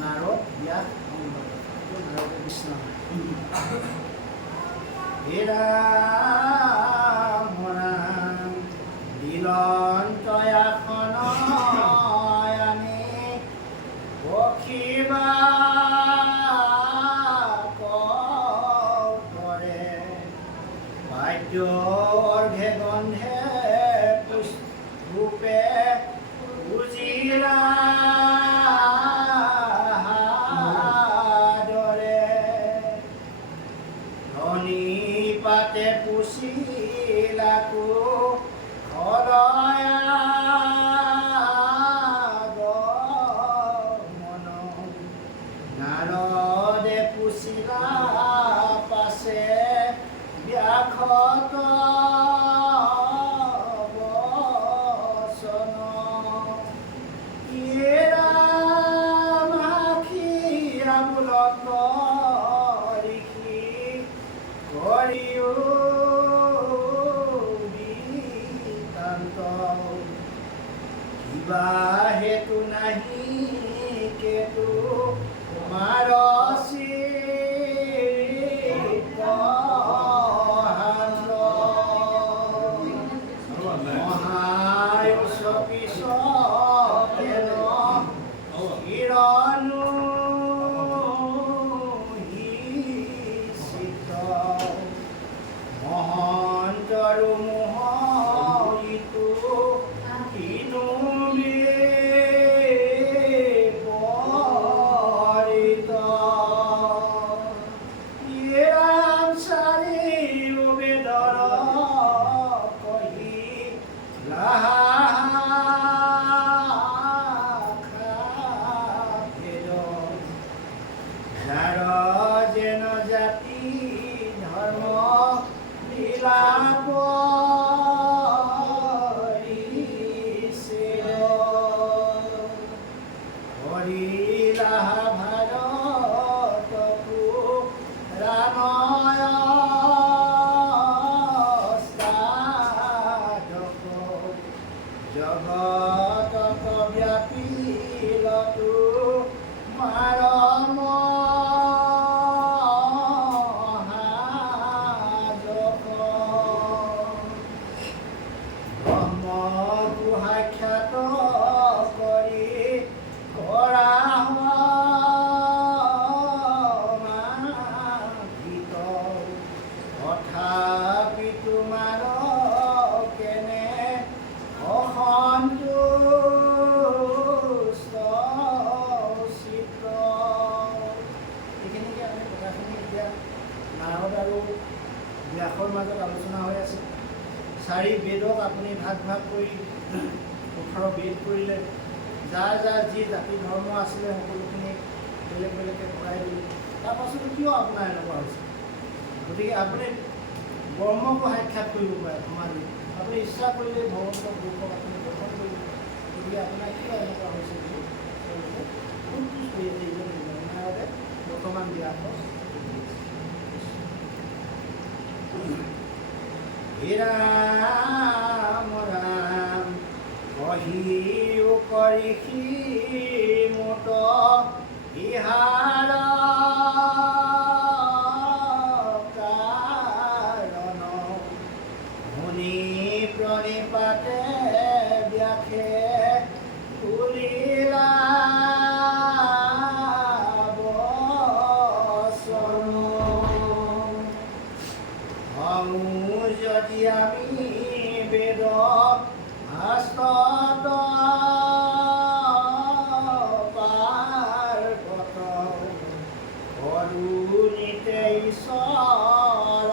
নাৰদ ব্যাস নাৰদ কৃষ্ণ হে ৰাম ৰাম দিলন্তয়াখন আনি পক্ষিবা কৰে বাদ্যৰ্ঘে গন্ধে ৰূপে উজিৰা পাতে পুছিলাকো হলয়া মন নাৰদে পুছিলা পাছে ব্যাখত বচন ইৰা মাখিয়া বুলক কৰিও বিকান্ত কিবা হেতু নাহি কেতু তোমাৰ মহায়ুষ পিছ কিৰণো মহন্তৰু মোহিতো কিনো বিপৰীত ইৰাম চাৰিও বেদৰ কহি ভেদ যাৰ যেন জাতি ধৰ্ম বিলাপ হৰিলা ভাৰতকো ৰাময় সাধক জগতক ব্যাপিলতো মাৰম সাক্ষাৎ কৰি কৰা তথাপি তোমাৰ কেনে অসন্তুষ্ট চিত্ত। এইখিনিকে আমি কথাখিনি এতিয়া নাৰদ আৰু ব্যাসৰ মাজত আলোচনা হৈ আছে। 4 বেদক আপুনি ভাগ ভাগ কৰি 18 বেদ কৰিলে, যাৰ যাৰ যি জাতি ধৰ্ম আছিলে সকলোখিনি বেলেগ বেলেগকৈ ভৰাই দিলে। তাৰপাছতো কিয় আপোনাৰ এনেকুৱা হৈছে? গতিকে আপুনি ব্ৰহ্মকো সাক্ষাৎ কৰিব পাৰে সমাজে, আপুনি ইচ্ছা কৰিলে ভগৱন্তক ৰূপক আপুনি দৰ্শন কৰিব। গতিকে আপোনাৰ কিয় এনেকুৱা হৈছে বুলি সন্তুষ্ট কৰি আছে ইজনে সিজনে বৰ্তমান ব্যাসক। হে ৰাম ৰাম কহিও কৰিষি মোত ইহাৰ কাৰণ মুনি প্ৰণিপাতে ব্যাসে তুলিলা বচন যদি আমি বেদ শাস্ত্ৰত পাৰ্গত কৰুণীতে ঈশ্বৰৰ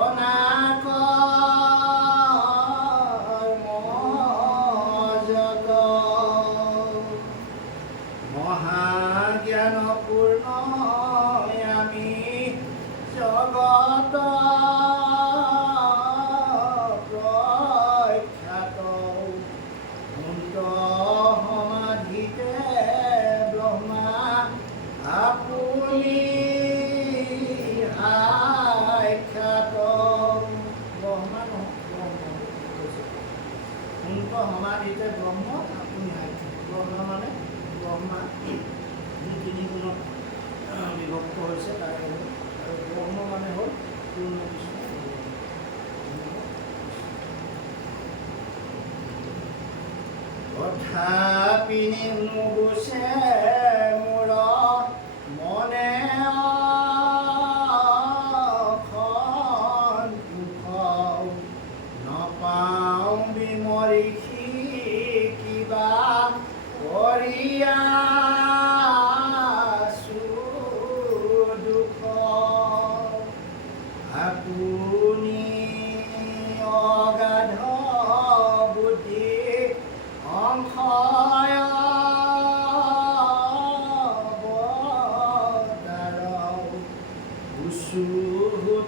অনাকৰ মজত মহাজ্ঞানপূৰ্ণ আমি জগত প্ৰখ্যাত মুণ্ড সমাধিতে ব্ৰহ্মা আপুনি সাক্ষাৎ ব্ৰহ্মা মুণ্ড সমাধিতে ব্ৰহ্ম আপুনি সাক্ষাৎ। ব্ৰহ্মা মানে ব্ৰহ্মা যি তিনি গুণত বিভক্ত হৈছে তাৰে আৰু ব্ৰহ্ম মানে হ'ল পূৰ্ণ কৃষ্ণ। তথাপি নুগুচে মোৰ মনে নপাওঁ বিমৰিষি কিবা কৰিয়াছো দুখ আপুনি অগাধ বুদ্ধি অংশয়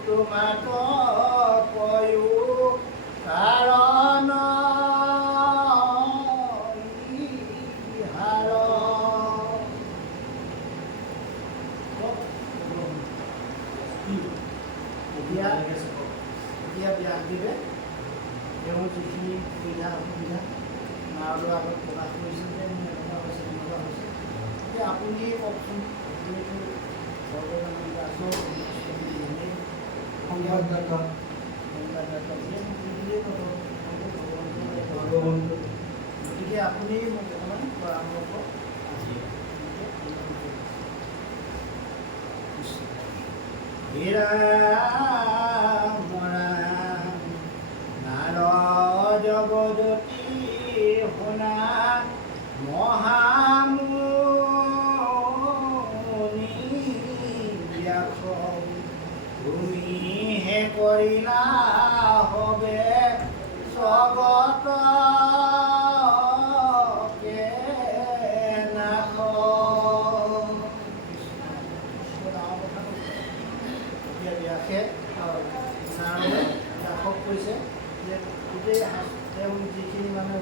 তোমাক কয়ো কাৰণ ইহাৰ এতিয়া ব্যাসদেৱে তেওঁ যিখিনি সুবিধা অসুবিধা নাৰদৰ আগত প্ৰকাশ কৰিছিল যে মোৰ এনেকুৱা হৈছে তেনেকুৱা হৈছে, এতিয়া আপুনিয়ে কওকচোন। আপুনিতো সৰ্বজনীন দাসৰ সংবাদদাতা গতিকে আপুনি মোক অকণমান পৰামৰ্শ নাৰদ জগদতি শুনা মহামুনি ব্যাস তুমিহে কৰিলা হবে স্বগত ব্যাসক কৈছে যে গোটেই তেওঁ যিখিনি মানে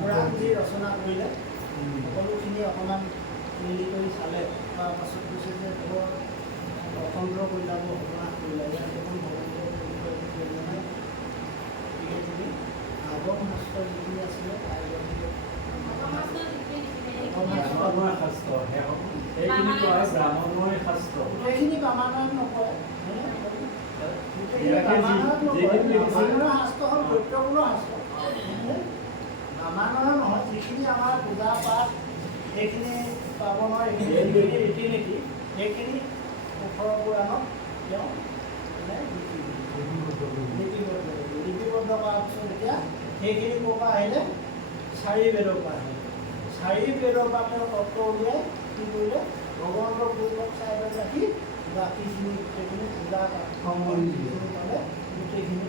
পুৰাণ যি ৰচনা কৰিলে সকলোখিনি অকণমান মিলি কৰি চালে তাৰ পাছত কৈছে যে বৰ অখণ্ড কৰিলা বৰ সৰ্বনাশ কৰিলা, ইয়াত দেখোন গতিকে আগম শাস্ত্ৰ যিখিনি আছিলে গোটেইখিনি বামানয়ন নকৰে, শাস্ত্ৰ হ'ল দৈত্যগুণ শাস্ত্ৰ। ৰামায়ণৰ নহয়, যিখিনি আমাৰ পূজা পাঠ সেইখিনি পাবনৰ এইখিনি ৰীতি নীতি সেইখিনি 18 পুৰাণত তেওঁ মানে লিপিবদ্ধ কৰাৰ পিছত এতিয়া সেইখিনি ক'ৰ পৰা আহিলে? 4 বেদৰ পৰা আহিলে। 4 বেদৰ পৰা তেওঁ তত্ত্ব উলিয়াই কি কৰিলে? ভগৱন্তৰ পূৰ্বক চাইডত ৰাখি বাকীখিনি গোটেইখিনি পূজা পাঠ যিখিনি পালে গোটেইখিনি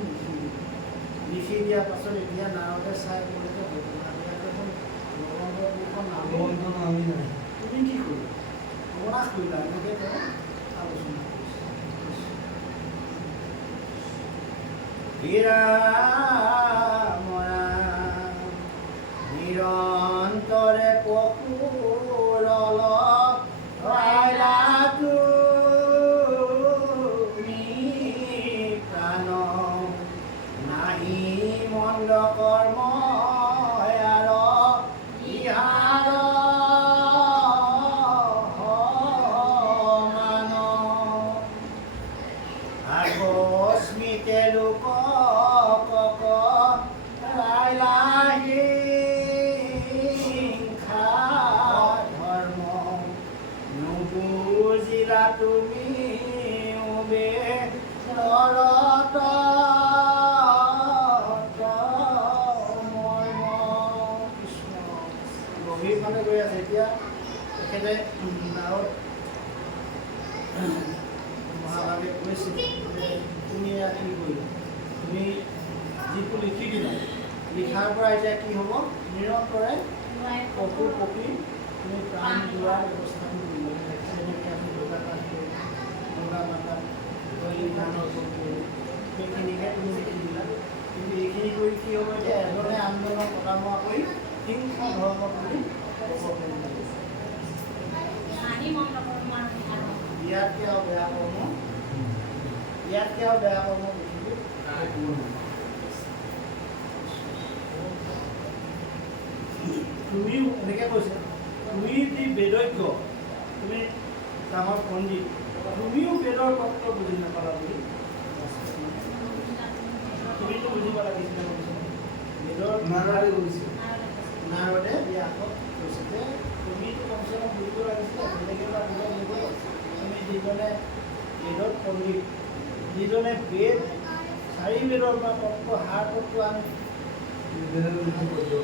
লিখি দিয়াৰ পাছত এতিয়া নাৰদে চাই কৰিলে তুমি কি কৰিলা? সৰ্বনাশ কৰিলা, এনেকৈ তেওঁ আলোচনা কৰিছে। নিৰন্তৰে পশুৰ তুমি প্ৰাণ নাহি মন্দ কৰ্ম তুমি উবে গভীৰভাৱে গৈ আছে। এতিয়া তেখেতে মহাভাৱে কৈছে যে তুমি এয়া কি কৰিলা, তুমি যিটো লিখি দিলা, লিখাৰ পৰা এতিয়া কি হ'ব? নিৰন্তৰে পশু পক্ষী তুমি প্ৰাণ যোৱাৰ ব্যৱস্থাটো কৰিবা। যেনেকৈ আমি দুৰ্গা পাঠ কৰোঁ, দুৰ্গা মাতাক ধানৰ ওপৰত কৰোঁ, সেইখিনিকে তুমি লিখি দিলা। কিন্তু এইখিনি কৰি কি হ'ব? এতিয়া এজনে আনজনক কটা মোৱা কৰি হিংসা ধৰ্ম কৰি ইয়াতকৈ আৰু বেয়া কৰ্ম, ইয়াতকৈ আৰু বেয়া কৰ্ম পৃথিৱীত তুমিও এনেকৈ কৈছে, তুমি যি বেদজ্ঞ, তুমি ডাঙৰ পণ্ডিত, তুমিও বেদৰ তত্ত্ব বুজি নাপালা বুলি তুমিতো বুজিব লাগিছিলে। বেদৰ নাৰদে ব্যাসক কৈছে যে তুমিতো কমচে কম বুজিব লাগিছিলে, বেলেগে বা বেদৰ নগ'ল, তুমি যিজনে বেদত পণ্ডিত, যিজনে বেদ 4 বেদৰ পৰা তত্ত্ব সাৰ তত্ত্ব আনি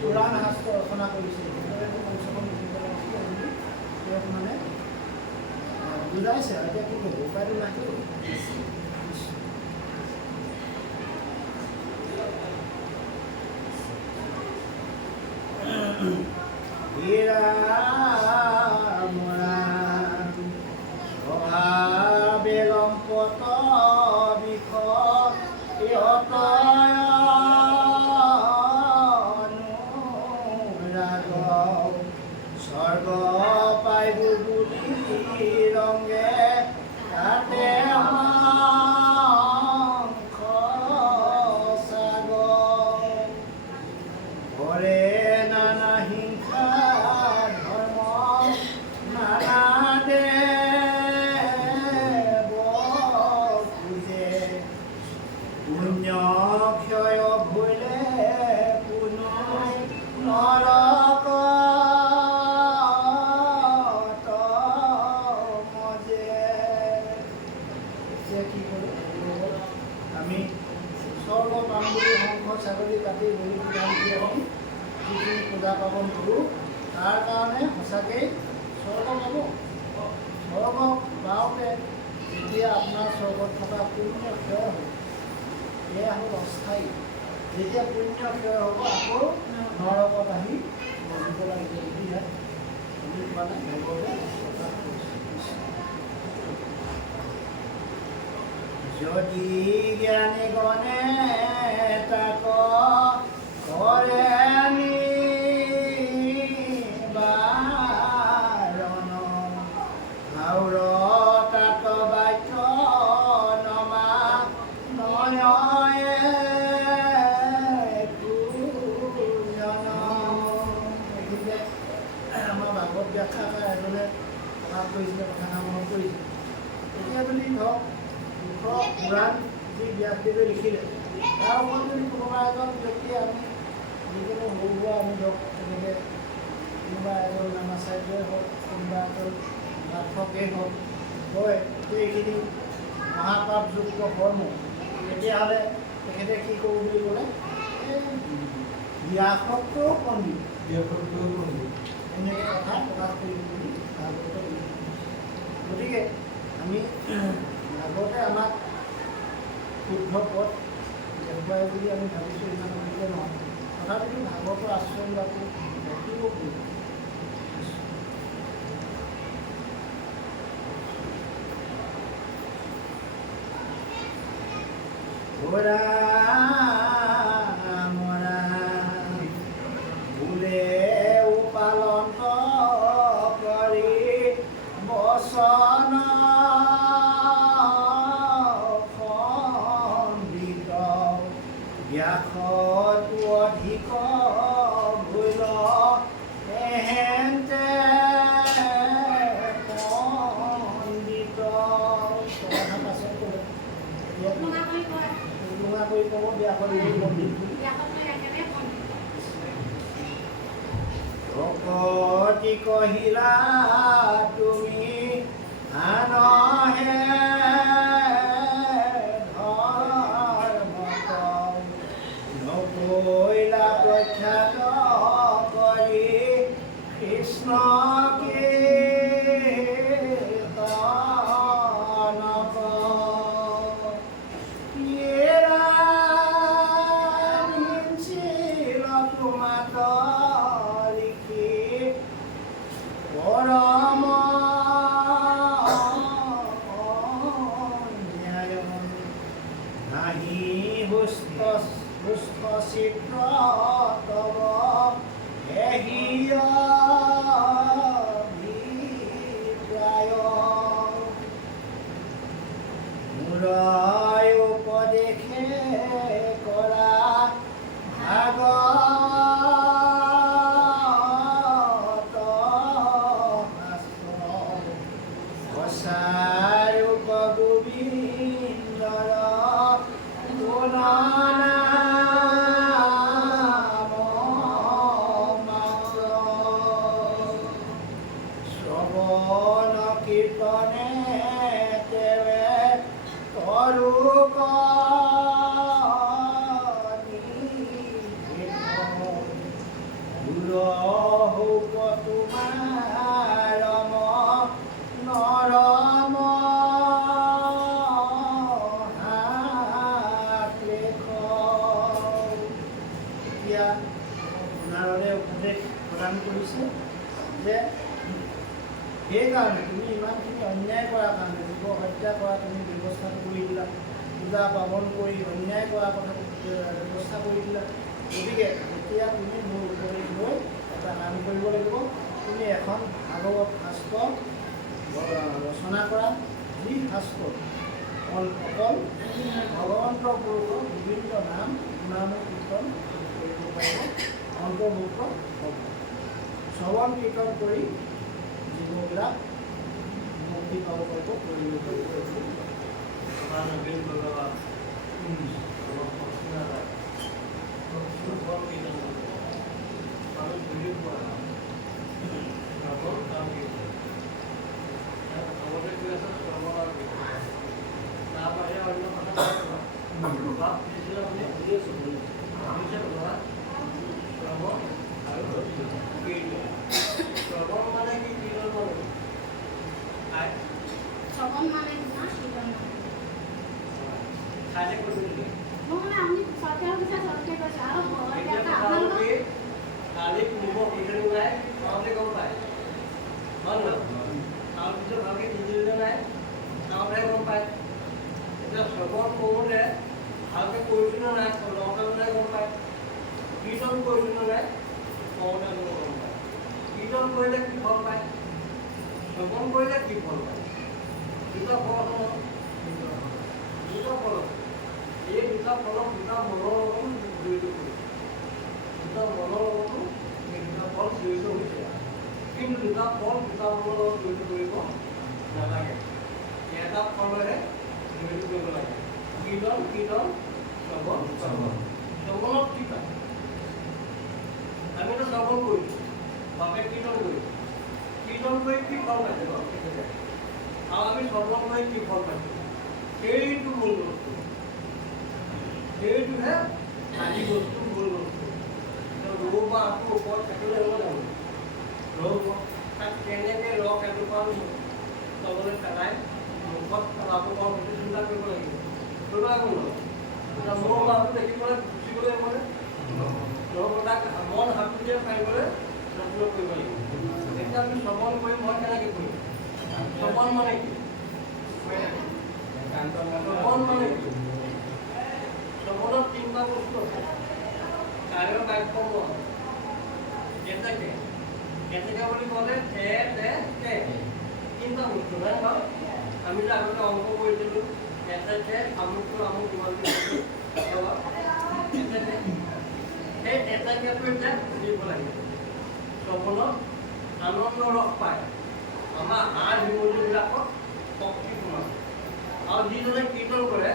পুৰাণ শাস্ত্ৰ ৰচনা কৰিছে, সেইদৰে কমচে কম বুজিব লাগিছিলে বুলি তেওঁক মানে বুজাইছে। আৰু এতিয়া কি ক'ব, উপায়টো নাই। স্বৰ্গ পাইব বুলি ৰঙে তাতে ঘৰে নানা হিংসা ধৰ্ম নানা দেৱ পূজে পুণ্য ক্ষয় ভুলে পুনঃ নৰক আমি স্বৰ্গ পাম বুলি শংখ ছাগলী কাটি বলি বিধান দি আমি যিখিনি পূজা পাৰ্বণ কৰোঁ, তাৰ কাৰণে সঁচাকেই স্বৰ্গ পাব। স্বৰ্গ পাওঁতে যেতিয়া আপোনাৰ স্বৰ্গত থকা পুণ্য ক্ষয় হ'ব, এয়া হ'ল অস্থায়ী। যেতিয়া পুণ্য ক্ষয় হ'ব আকৌ নৰকত আহি বহিব লাগিব বুলিহে মানে ভগৱতে প্ৰকাশ কৰিছে। যদি জ্ঞানী গণে তাক কৰে নিবাৰণ, আউৰ তাত বাক্য নমা নয়য়ে পূজন। গতিকে আমাৰ ভাগৱত ব্যাখ্যাকাৰ এজনে প্ৰকাশ কৰিছিলে, কথা মনত কৰিছে। এতিয়া যদি ধৰক পুৰাণ যি ব্যাসদেৱে লিখিলে, তাৰ ওপৰত যদি কোনোবা এজন ব্যক্তিয়ে আমি যিকোনো সৰু সুৰা আমি ধৰক তেনেকৈ কোনোবা এজন নামাচাৰ্যই হওক, কোনোবা এজন পাঠকেই হওক কয় যে এইখিনি মহাপাপযুক্ত কৰ্ম, তেতিয়াহ'লে তেখেতে কি কৰোঁ বুলি ক'লে, ব্যাসতকৈও পণ্ডিত, এনেকৈ কথা প্ৰকাশ কৰিব বুলি ভাগৱত লিখিছে। গতিকে আমি ভাগৱতে আমাক শুদ্ধ পথ দেখুৱাই বুলি আমি ভাবিছোঁ, ইমান অভিজ্ঞ নহয়। তথাপিতো ভাগৱতৰ আশ্ৰয় লোৱাটো অতীৱ প্ৰয়োজন। বোলে পালন কৰি বচন ব্যাসতো অধিক ভুল এহেন্তে পণ্ডিত। তুলনা কৰি ক'ব ব্যাসত পণ্ডিত ভকতি কহিলা তুমি আনহে নকৈলা প্ৰখ্যাত কৰি কৃষ্ণকে পৰম ন্যায় নাহি সুস্থ চিত্ৰ তব এহিয় ভিপ্ৰায় মূৰয় উপদেশে কৰা ভাগ উপদেশ প্ৰদান কৰিছে যে সেইকাৰণে তুমি ইমানখিনি অন্যায় কৰাৰ কাৰণে জীৱ হত্যা কৰা তুমি ব্যৱস্থাটো কৰি দিলা, পূজা পাৰ্বণ কৰি অন্যায় কৰা কথা ব্যৱস্থা কৰি দিলা। গতিকে এতিয়া তুমি মোৰ উপদেশ লৈ এটা কাম কৰিব লাগিব, তুমি এখন ভাগৱত শাস্ত্ৰ ৰচনা কৰা, যি শাস্ত্ৰ অকল ভগৱন্ত পুৰুষৰ বিভিন্ন নাম গুণানুকীৰ্তন কৰিব পাৰিব, অন্তৰ্ভুক্ত হ'ব। শ্ৰৱণ কীৰ্তন কৰি জীৱবিলাক মুক্তি পাব পাৰিব, পৰিৱৰ্তন কৰিব। কিন্তু দুটা ফল দুটা মনৰ লগত জড়িত কৰিব নালাগে, এটা ফলৰে জড়িত কৰিব লাগে। কীৰ্তন কীৰ্তন শ্ৰৱণ শ্ৰৱণত কি পায়? আমিতো শ্ৰৱণ কৰিছোঁ, বাবে কীৰ্তন কৰিছোঁ, কীৰ্তন কৰি কি ফল পাইছে বাৰু? আৰু আমি শ্ৰৱণ কৰি কি ফল পাইছোঁ? সেইটো মূল বস্তু, সেইটোহে আদি বস্তু, মূল বস্তু। ৰৌ বা আকৌ ওপৰত থাকিলে হ'ব লাগিব, ৰ'ব তাক কেনেকৈ ৰস এটোপাল তললৈ পেলাই মুখত পেলাব পাৰোঁ সেইটো চিন্তা কৰিব লাগিব। কৰিব লাগিব নহয়, মোৰ মাহটো দেখিবলৈ গুচিবলৈ মানে ৰ'ব তাক মন হাতটোতে পাৰিবলৈ যত্ন কৰিব লাগিব। এতিয়া আমি শ্ৰৱণ কৰি মই কেনেকৈ কৰিম? শ্ৰৱণ মানে কি? শ্ৰৱণ মানে কি? শ্ৰৱণত তিনিটা বস্তু আছে, কায়ৰ বাক্য মন। কেনেকৈ কেনেকৈ বুলি ক'লে তিনিটা বস্তু নহয় বাৰু। আমি যে আগতে অংক কৰিছিলোঁ, এটাকে আমুকটো আমুক কিমান সেই এটাকেটো এতিয়া বুজিব লাগিব। শ্ৰৱণত আনন্দ ৰস পায়, আমাৰ হাড় হিমজুবিলাকত শক্তি সোমায়। আৰু যিজনে কীৰ্তন কৰে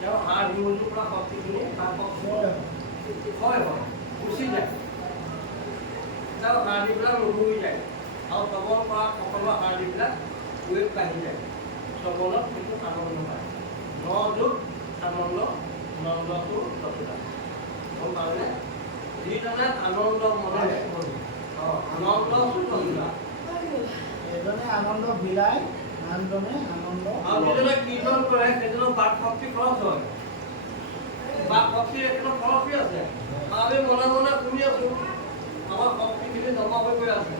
তেওঁ হাড় হিমজুৰ পৰা শক্তিখিনি তাৰ শক্তি হয় গুচি যায়, তেওঁ হাড়বিলাক নুগুৰি যায় আৰু শ্ৰৱণ কৰা সকলো হাড়বিলাক ৱেট বাঢ়ি যায়। শ্ৰৱণত সেইটো আনন্দ পায়। ন যোগ আনন্দ নন্দটো দশোতা গম পালে? যিজনে আনন্দ মনেৰে আনন্দ দশোতা, এজনে আনন্দ বিলাই আনজনে আনন্দ। আৰু যিজনে কীৰ্তন কৰে সেইজনৰ বাক শক্তি খৰচ হয়, বাক শক্তিৰ একদম খৰচি আছে। আমি মনে মনে শুনি আছো, আমাৰ শক্তিখিনি জমা হৈ গৈ আছে।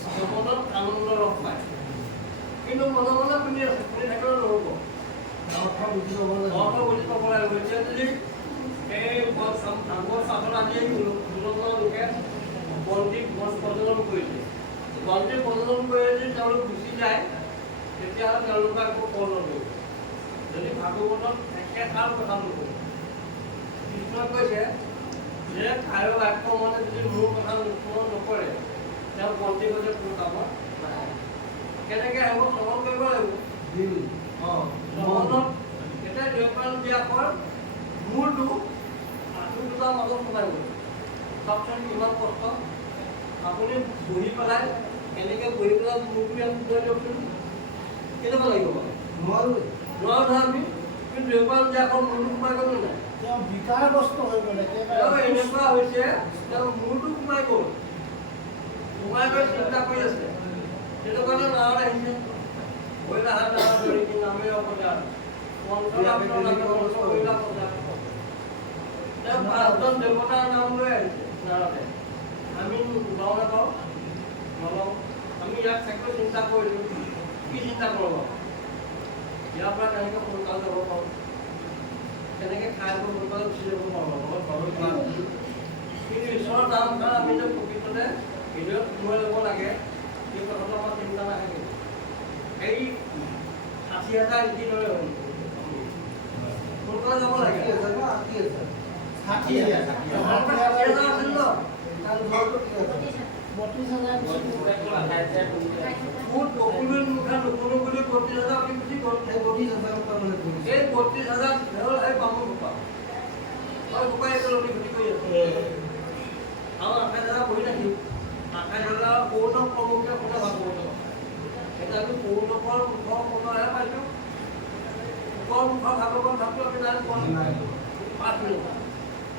শ্ৰৱণত আনন্দ ৰস পায়, কিন্তু মনে মনে শুনি আছে, শুনি থাকিলে নহ'ব, অৰ্থ বুজি পাব লাগিব। এতিয়া যদি এই ভাগৱত শাস্ত্ৰত আজি দুজনৰ লোকে বন্তি প্ৰজ্বলন কৰিছে, বন্তি প্ৰজ্বলন কৰি যদি তেওঁলোক গুচি যায় তেতিয়াহ'লে তেওঁলোকে একো ফল নল'ব। যদি ভাগৱতত একেষাৰ কথা নকয়, কৃষ্ণই কৈছে যে কায়ৰ বাক্য মনে যদি মোৰ কথা অনুসৰণ নকৰে তেওঁ বন্তি গছে কোনো কামত নাহে। কেনেকৈ আহিব? শ্ৰৱণ কৰিব লাগিব। শ্ৰৱণত এতিয়া দেওপাল ব্যাসৰ মূৰটো আঁঠু দুটাৰ মাজত সোমাই গ'ল। চাওকচোন কিমান কষ্ট। আপুনি বহি পেলাই এনেকৈ বহি পেলাই মূৰটো ইয়াত সোমাই দিয়কচোন, কেনেকুৱা লাগিব বাৰু? নোৱাৰো আমি কিন্তু এইবাৰ যে আকৌ মূৰটো সোমাই গ'ল নাই তেওঁ বিকাৰগ্ৰস্ত হৈ গ'ল একেবাৰে এনেকুৱা হৈছে তেওঁ মূৰটো সোমাই গ'ল সোমাই গৈ চিন্তা কৰি আছে সেইটো কাৰণে নাৱত আহিছে বইলা হাত ধৰি কিনে আমি অপদাৰ পাঁচজন দেৱতাৰ নাম লৈ আহিছে নাৰদে আমি লওঁ নাপাওঁ নলওঁ আমি ইয়াত থাকিও চিন্তা কৰিলোঁ কি চিন্তা কৰোঁ ইয়াৰ পৰা কেনেকৈ সোনকালে যাব পাৰোঁ কেনেকৈ খাই বৈ সোনকালে গুচি যাব পাৰোঁ কিন্তু ঈশ্বৰৰ নাম খাই আমি যে প্ৰকৃততে হৃদয়ত সোমাই ল'ব লাগে সেই কথাটো আমাৰ চিন্তা নাথাকে এই 60,000 ইতি লৈ সোনকালে যাব লাগে 60,000 আছিল ন বহুত অকুলিৰ মুখা নুশুনো বুলি 32,000 আপুনি বুজি গ'ল এই 32,000 হ'ল এই বামুণ গোপা আৰু গোপাই একেলগে বুজি কৰি আছে আৰু 28,000 বহি থাকিম 28,000 পৌৰ্ণৱ প্ৰমুখে কোনে ভাগ কৰিব এতিয়া আমি পৌৰ্ণৱৰ মুখৰ কোণৰহে পাইছোঁ মুখৰ ভাগৱত ভাগটো আমি নাই পোৱা 5 মিনিট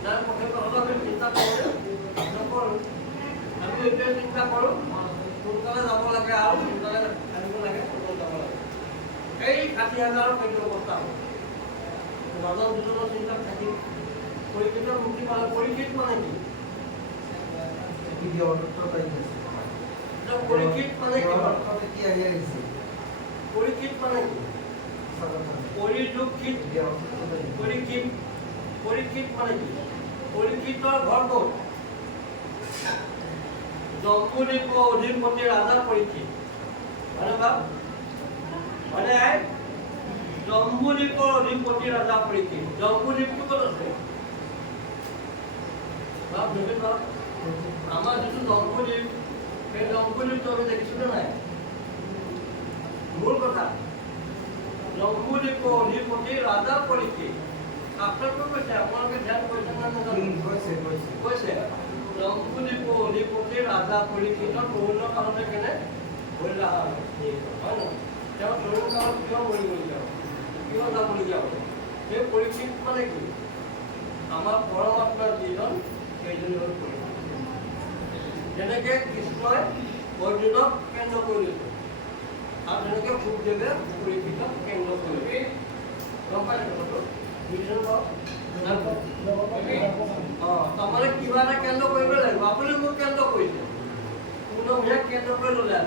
নাই প্ৰথমে কথাটো আমি চিন্তা কৰোঁ নকৰোঁ আমি এইটোৱে চিন্তা কৰোঁ সোনকালে যাব লাগে আৰু সোনকালে আনিব লাগে সোনকালে যাব লাগে এই 60,000 সেইটো অৱস্থা হ'ল মাজত দুজনৰ চিন্তাত থাকি পৰীক্ষিতৰ মুক্তি পালে পৰীক্ষিত মানে কি পৰীক্ষিত মানে কি পৰীক্ষিত মানে কি পৰিযুক্ষিত পৰীক্ষিত মানে কি পৰীক্ষিতৰ ঘৰ ক'ত জম্বুদ্বীপ অধিপতি ৰাজা পৰীক্ষিত হয়নে বাপ মানে জম্বুদ্বীপৰ অধিপতি ৰাজা পৰীক্ষিত জম্বুদ্বীপটো ক'ত আছে বাপ নবীন বাপ আমাৰ যিটো জম্বুদ্বীপ সেই জম্বুদ্বীপটো আমি দেখিছোনে নাই মূল কথা জম্বুদ্বীপৰ অধিপতি ৰাজা পৰীক্ষিত শাস্ত্ৰটো কৈছে আপোনালোকে ধ্যান কৰিছে নে নাজানো কৈছে জম্বুদ্বীপৰ অধিপতি ৰাজা পৰীক্ষিতৰ তৰুণ কালতে কেনে ভৰিলা হয় নহয় তেওঁ তৰুণ কালত কিয় মৰিবলগীয়া কিয় যাবলগীয়া হ'ল সেই পৰীক্ষিত মানে কি আমাৰ পৰমাত্মাৰ যিজন সেইজনী হ'ল পৰীক্ষিত যেনেকৈ কৃষ্ণই অৰ্জুনক কেন্দ্ৰ কৰি লৈছে আৰু তেনেকৈ সুখদেৱে পৰীক্ষিতক কেন্দ্ৰ কৰিলে গম পাই কথাটো তাৰমানে কিবা এটা কেন্দ্ৰ কৰিব লাগিব আপুনি মোক কেন্দ্ৰ কৰিছে কোনোবিলাক কেন্দ্ৰ কৰি ল'লে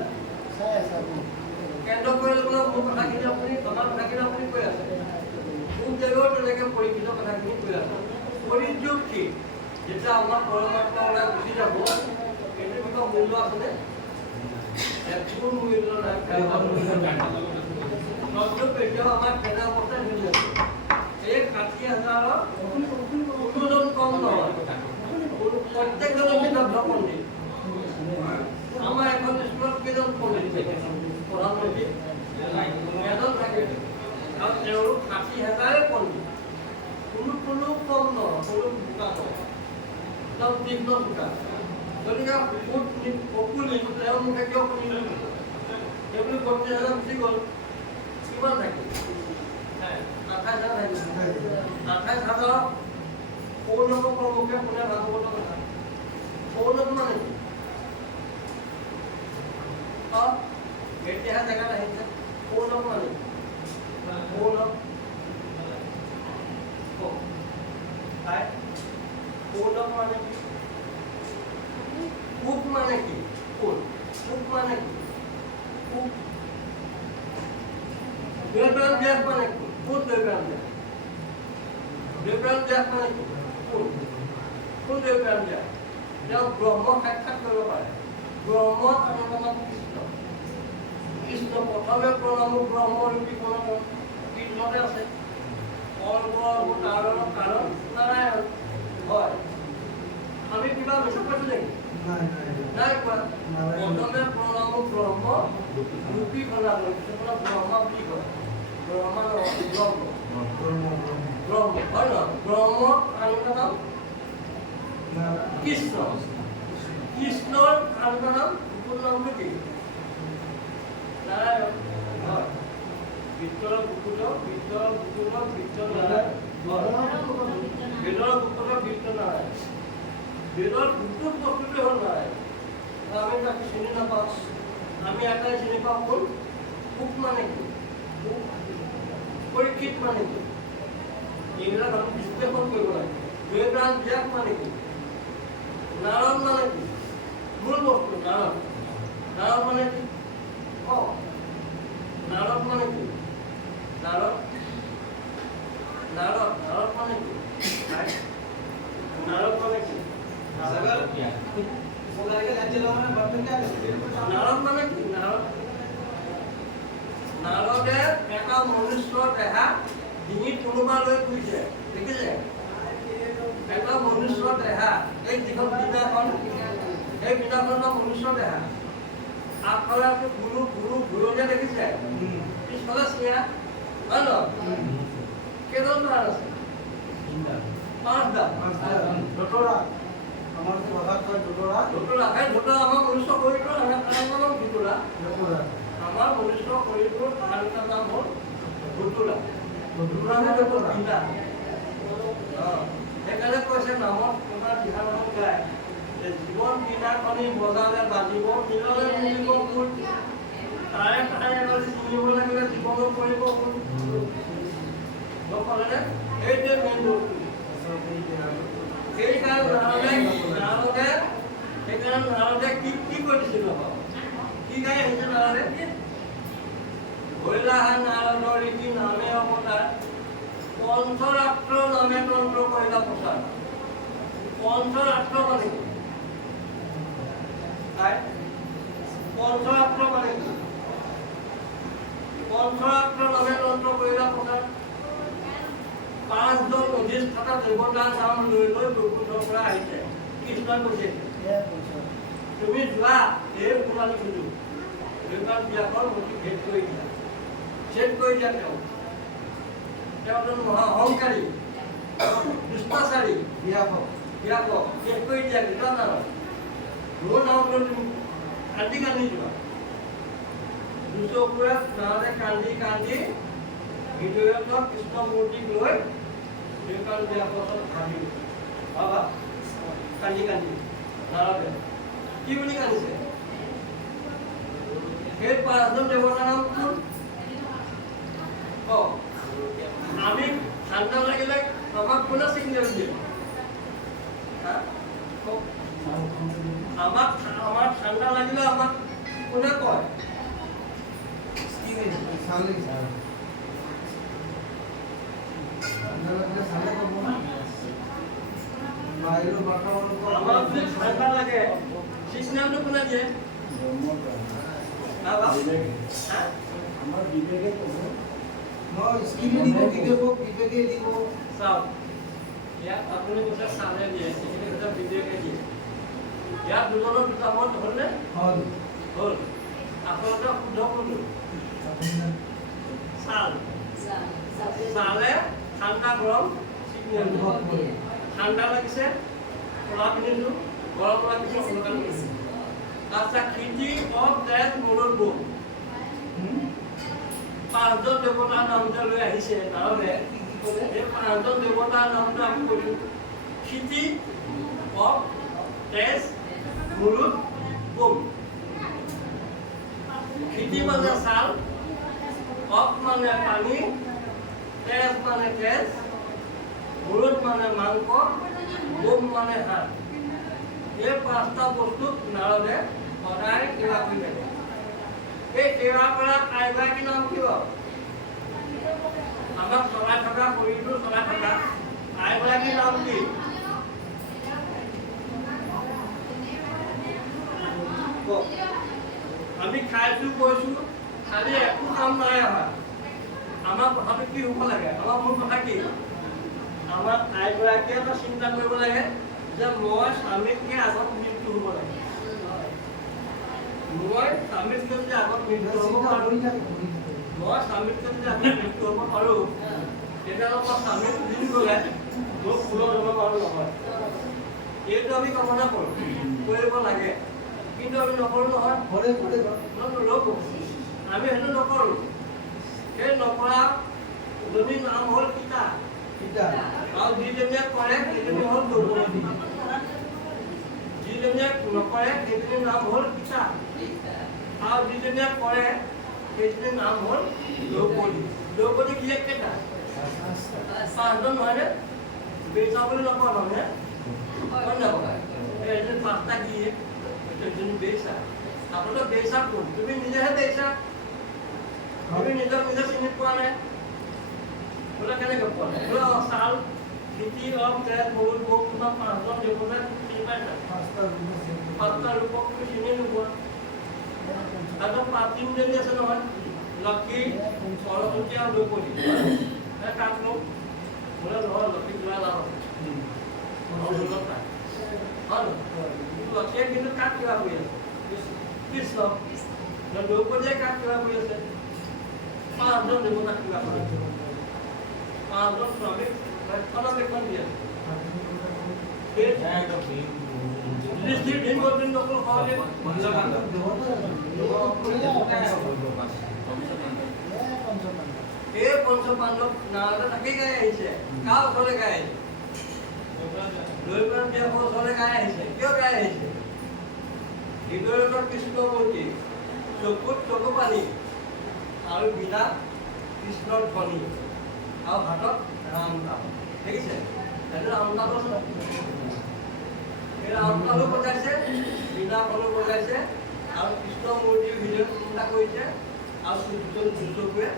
কেন্দ্ৰ কৰি লৈ পেলাই মোৰ কথাখিনি আপুনি জনা কথাখিনি আপুনি কৈ আছে সুখদেৱেও তেনেকৈ পৰীক্ষিত কথাখিনি কৈ আছে পৰিযোগ কি যেতিয়া আমাৰ পৰমাত্মা ওলাই গুচি যাব সেইটো কিবা মূল্য আছেনে একো মূল্য নাই এতিয়াও আমাৰ কেনে অৱস্থাই ধৰি আছে এই 60,000 কোনোজন কম নহয় প্ৰত্যেকজনে বিদগ্ধ পণ্ডিত আমাৰ এখন স্কুলত কেইজন পণ্ডিত প্ৰধানমন্ত্ৰী এজন থাকে আৰু তেওঁলোক 60,000 পণ্ডিত কোনো কম নহয় কোনো বোকা নহয় একদম তীক্ষ্ণ বোকা গতিকে অকুলি তেওঁৰ মুখে কিয় শুনিলে সেইবুলি 32,000 গুচি গ'ল কিমান থাকে 28,000 পৌৰ্ণৱ প্ৰমুখে কোনে ভাগৱত কথা পৌৰ্ণৱ মানে কি এতিয়াহে জেগাত আহিছে পৌৰ্ণৱ মানে পৌৰ্ণৱ পৌৰ্ণৱ মানে কি সুখ মানে কি সুখ মানে কি সুখ দেৱপ্ৰাণ ব্যাস মানে কি কোন দেৱপ্ৰাণ ব্যাস দেৱপ্ৰাণ ব্যাস মানে কি কোন দেৱপ্ৰাণ ব্যাস তেওঁ ব্ৰহ্ম সাক্ষাৎ কৰিব পাৰে ব্ৰহ্ম প্ৰণাম কৃষ্ণ প্ৰথমে প্ৰণাম ব্ৰহ্মৰূপী প্ৰণাম কীৰ্তনতে আছে কাৰণ নাৰায়ণ হয় আমি কিবা মিছা কৈছোঁ নেকি নাই কোৱা প্ৰথমে প্ৰণাম ব্ৰহ্ম ৰূপী প্ৰণাম কিছুমানে ব্ৰহ্মা বুলি কয় ব্ৰহ্মা ব্ৰহ্ম হয় ন ব্ৰহ্ম আৰু এটা নাম কৃষ্ণ কৃষ্ণৰ আৰু এটা নাম নামটো কি নাৰায়ণ হয় ভিতৰৰ বুকুত বৃত্ত নাৰায়ণ। বেদৰ বুকুত বৃত্ত নাৰায়ণ। বেদৰ বুকুত বস্তুটোৱে হ'ল নাৰায়ণ। আমি তাক চিনি নাপাওঁ। আমি এটাই চিনি পাওঁ কোন? সুখ মানে কি? পৰীক্ষিত মানে কি? এইবিলাক আমি বিশ্লেষণ কৰিব লাগে। বেদান্ত ব্যাস মানে কি? নাৰদ মানে কি? মূল বস্তু নাৰদ। নাৰদ মানে কি? নাৰদ মানে কি? নাৰদ মানে কি? নাৰদ মানে কি? নাৰদ মানে কি? নাৰদে এটা মনুষ্যৰ দেহা ডিঙিত কোনোবা লৈ ফুৰিছে, দেখিছে? এটা মনুষ্যৰ দেহা, এই যিখন বীণাখন, এই বীণাখন বা মনুষ্যৰ দেহা। আগফালে গুৰু ঘূৰণীয়া দেখিছে? পিছফালে চিঞা, হয় নহয়? কেইজন প্ৰাণ আছে? 5টা। ডটৰা আমাৰ প্ৰভাত কয় ডটৰা। আমাৰ মনুষ্য শৰীৰটোৰ নাম ভিতৰা। আমাৰ মনুষ্য শৰীৰটোৰ আন এটা নাম হ'ল ভিতৰা। সেইকাৰণে কৈছে নামত তোমাৰ দিহানামত গায় যে জীৱন বীণাখনি বজালে বাজিব, মিললে মিলিব ফুল, তাৰে এবাৰ চিঙিব লাগিলে জীৱনো কৰিব ফুল। গম পালেনে? এইটোৱে মেইন বস্তু। সেইকাৰণে নাৰদে কি কৰিছিল? কি গাই আহিছে নাৰদে? হৈলাহা নাৰদৰ ৰীতি নামে অৱতাৰ, পঞ্চৰাত্ৰ নামে তন্ত্ৰ কৰিলা প্ৰচাৰ। পঞ্চৰাত্ৰ মানে কি? পঞ্চৰাত্ৰ মানে কি? পঞ্চৰাত্ৰ নামে তন্ত্ৰ কৰিলা প্ৰচাৰ। 5জন অধিষ্ঠাতা দেৱতাৰ নাম লৈ বৈকুণ্ঠৰ পৰা আহিছে। কৃষ্ণই কৈছে তুমি যোৱা এই সোণালী সুযোগ দেৱতাৰ ব্যাসৰ মতি ভেদ কৰি দিয়া। ছেদ কৰি দিয়া। তেওঁ মহা অহংকাৰী, দুষ্টাচাৰী, ব্যাসক ছেদ কৰি দিয়া। কিবা নামত মোৰ নামত লৈ তুমি কান্দি যোৱা। দুচকুৰে নাৰদে কান্দি হৃদয়ত কৃষ্ণ মূৰ্তিক লৈ দেৱতাৰ ব্যাসৰ ভাবি বাবা কান্দি নাৰদে কি বুলি কান্দিছে? সেই 5জন দেৱতাৰ নাম কোন? আমি ঠাণ্ডা লাগিলে আমাক কোনে চিগনেল দিয়ে? আমাৰ ঠাণ্ডা লাগিলে আমাক কোনে কয়? আমাৰ যদি ঠাণ্ডা লাগে চিগনেলটো কোনে দিয়ে? আমাৰ বিবেকে ক'ব। চাওক, ইয়াত আপুনি কৈছে চালে দিয়ে, সেইখিনি কৈছে বিবেকে দিয়ে। ইয়াত দুজনৰ দুটা মত হ'লনে? হ'ল। আচলতে শুদ্ধ কোনটো? চালে ঠাণ্ডা গৰম চিগনেল। ঠাণ্ডা লাগিছে কলা পিন্ধিছো, গৰম লাগিছে সোনকালে পিন্ধিছো। আচ্ছা, খিতি অফ তেজ মূৰত বম। 5জন দেৱতাৰ নাম যে লৈ আহিছে নাৰদে, এই 5জন দেৱতাৰ নামটো আমি কৈছো। খিতি অফ তেজ মূৰত বম। খিতি মানে ছাল, অফ মানে পানী, তেজ মানে তেজ, মূৰত মানে মাংস, বোম মানে হাত। এই 5টা বস্তুক নাৰদে সদায় সেৱা কৰি থাকে। এই সেৱা কৰা আইগৰাকীৰ নাম কি? আমাক চলাই থকা শৰীৰটো চলাই থকা আইগৰাকীৰ নাম কি? আমি খাইছো কৈছো, খালি একো কাম নাই অহা। আমাৰ কথাটো কি হ'ব লাগে? আমাৰ মূল কথা কি? আমাৰ আইগৰাকীয়ে এটা চিন্তা কৰিব লাগে যে মই স্বামীতকৈ আগত মৃত্যু হ'ব লাগে। মই স্বামীতকৈ যদি আগত মৃত্যু হ'ব পাৰোঁ, তেতিয়াহ'লে মই স্বামীক দিন গ'লে মোক ফুলৰ জন্ম পাৰোঁ নহয়। এইটো আমি কামনা কৰোঁ, কৰিব লাগে, কিন্তু আমি নকৰোঁ নহয়। ৰ'ব, আমি সেইটো নকৰোঁ। সেই নকৰা জনীৰ নাম হ'ল সীতা আৰু যিজনীয়ে কৰে সেইজনী হ'ল দ্ৰৌপদী যিজনীয়ে নকৰে সেইজনীৰ নাম হ'ল সীতা আৰু যিজনীয়ে কৰে সেইজনীৰ নাম হ'ল দ্ৰৌপদী দ্ৰৌপদী গিৰিয়েক কেইটা পাঁচজন নহয়নে বেচা বুলি নকয় নহয় এজনী পাঁচটা গিৰিয়েক এজনী বেচা আপোনালোক বেচা কোন তুমি নিজেহে বেচা তুমি নিজক নিজে চিনি পোৱা নাই বোলে কেনেকৈ পোৱা নাই বোলে চাল খেতি হওক গৰু গৰু তোমাৰ পাঁচজন দেৱতাই চিনি পাই নাই পাঁচটা ৰূপক তুমি চিনি নোপোৱা আৰু তিনিজনী আছে নহয় লক্ষী সৰস্বতী আৰু দ্ৰৌপদী কাক লোক বোলে নহয় লক্ষী কিবা লাভ আছে লক্ষীয়ে কিন্তু কাক কিবা কৰি আছে কৃষ্ণ দ্ৰৌপদীয়ে কাক কিবা কৰি আছে পাঁচজন দেৱতাক কিবা কৰি আছে পাঁচজন স্বামীক ৰক্ষণাবেক্ষণ দি আছে যুধিষ্ঠিৰ ভীম অৰ্জুন নকুল সহদেৱ এই পঞ্চপাণ্ডৱ নাৰদে তাকেই গাই আহিছে কাৰ ওচৰলৈ গাই আহিছে দৈৱৰ দেৱৰ ওচৰলৈ গাই আহিছে কিয় গাই আহিছে হৃদয়ত কৃষ্ণমূৰ্তি চকুত চকু পানী আৰু বিনা কৃষ্ণৰ ধ্বনি আৰু হাতত ৰাম নাম দেখিছে সেইটো ৰাম নাম এই ৰাম নামো বজাইছে বিনাখনো বজাইছে আৰু কৃষ্ণমূৰ্তিৰ হৃদয়ত চিন্তা কৰিছে আৰু চকুৱে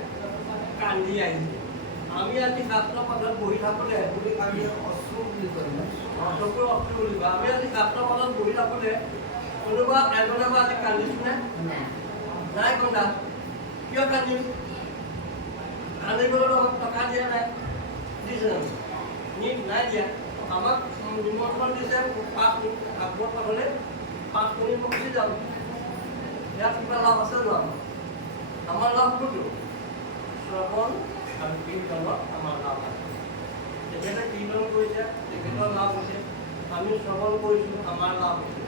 কান্দি আহিছে আমি আজি শাস্ত্ৰ পথত বহি থাকোঁতে আমি অশ্ৰু বুলি কয় চকুৰ অশ্ৰু বুলি কয় আমি আজি শাস্ত্ৰ পথত বহি থাকোঁতে কোনোবা এজনে বা আজি কান্দিছোনে নাই কন্দা কিয় কান্দিম কান্দিবলৈ টকা দিয়া নাই দিছে জানো নাই দিয়া আমাক নিমন্ত্ৰণ দিছে ভাগৱত পাঠলৈ 5 মিনিট গুচি যাম ইয়াত কিবা লাভ আছে জানো আমাৰ লাভ কোনটো শ্ৰৱণ আৰু কীৰ্তনত আমাৰ লাভ আছে তেখেতে কীৰ্তন কৰিছে তেখেতৰ লাভ হৈছে আমি শ্ৰৱণ কৰিছোঁ আমাৰ লাভ হৈছে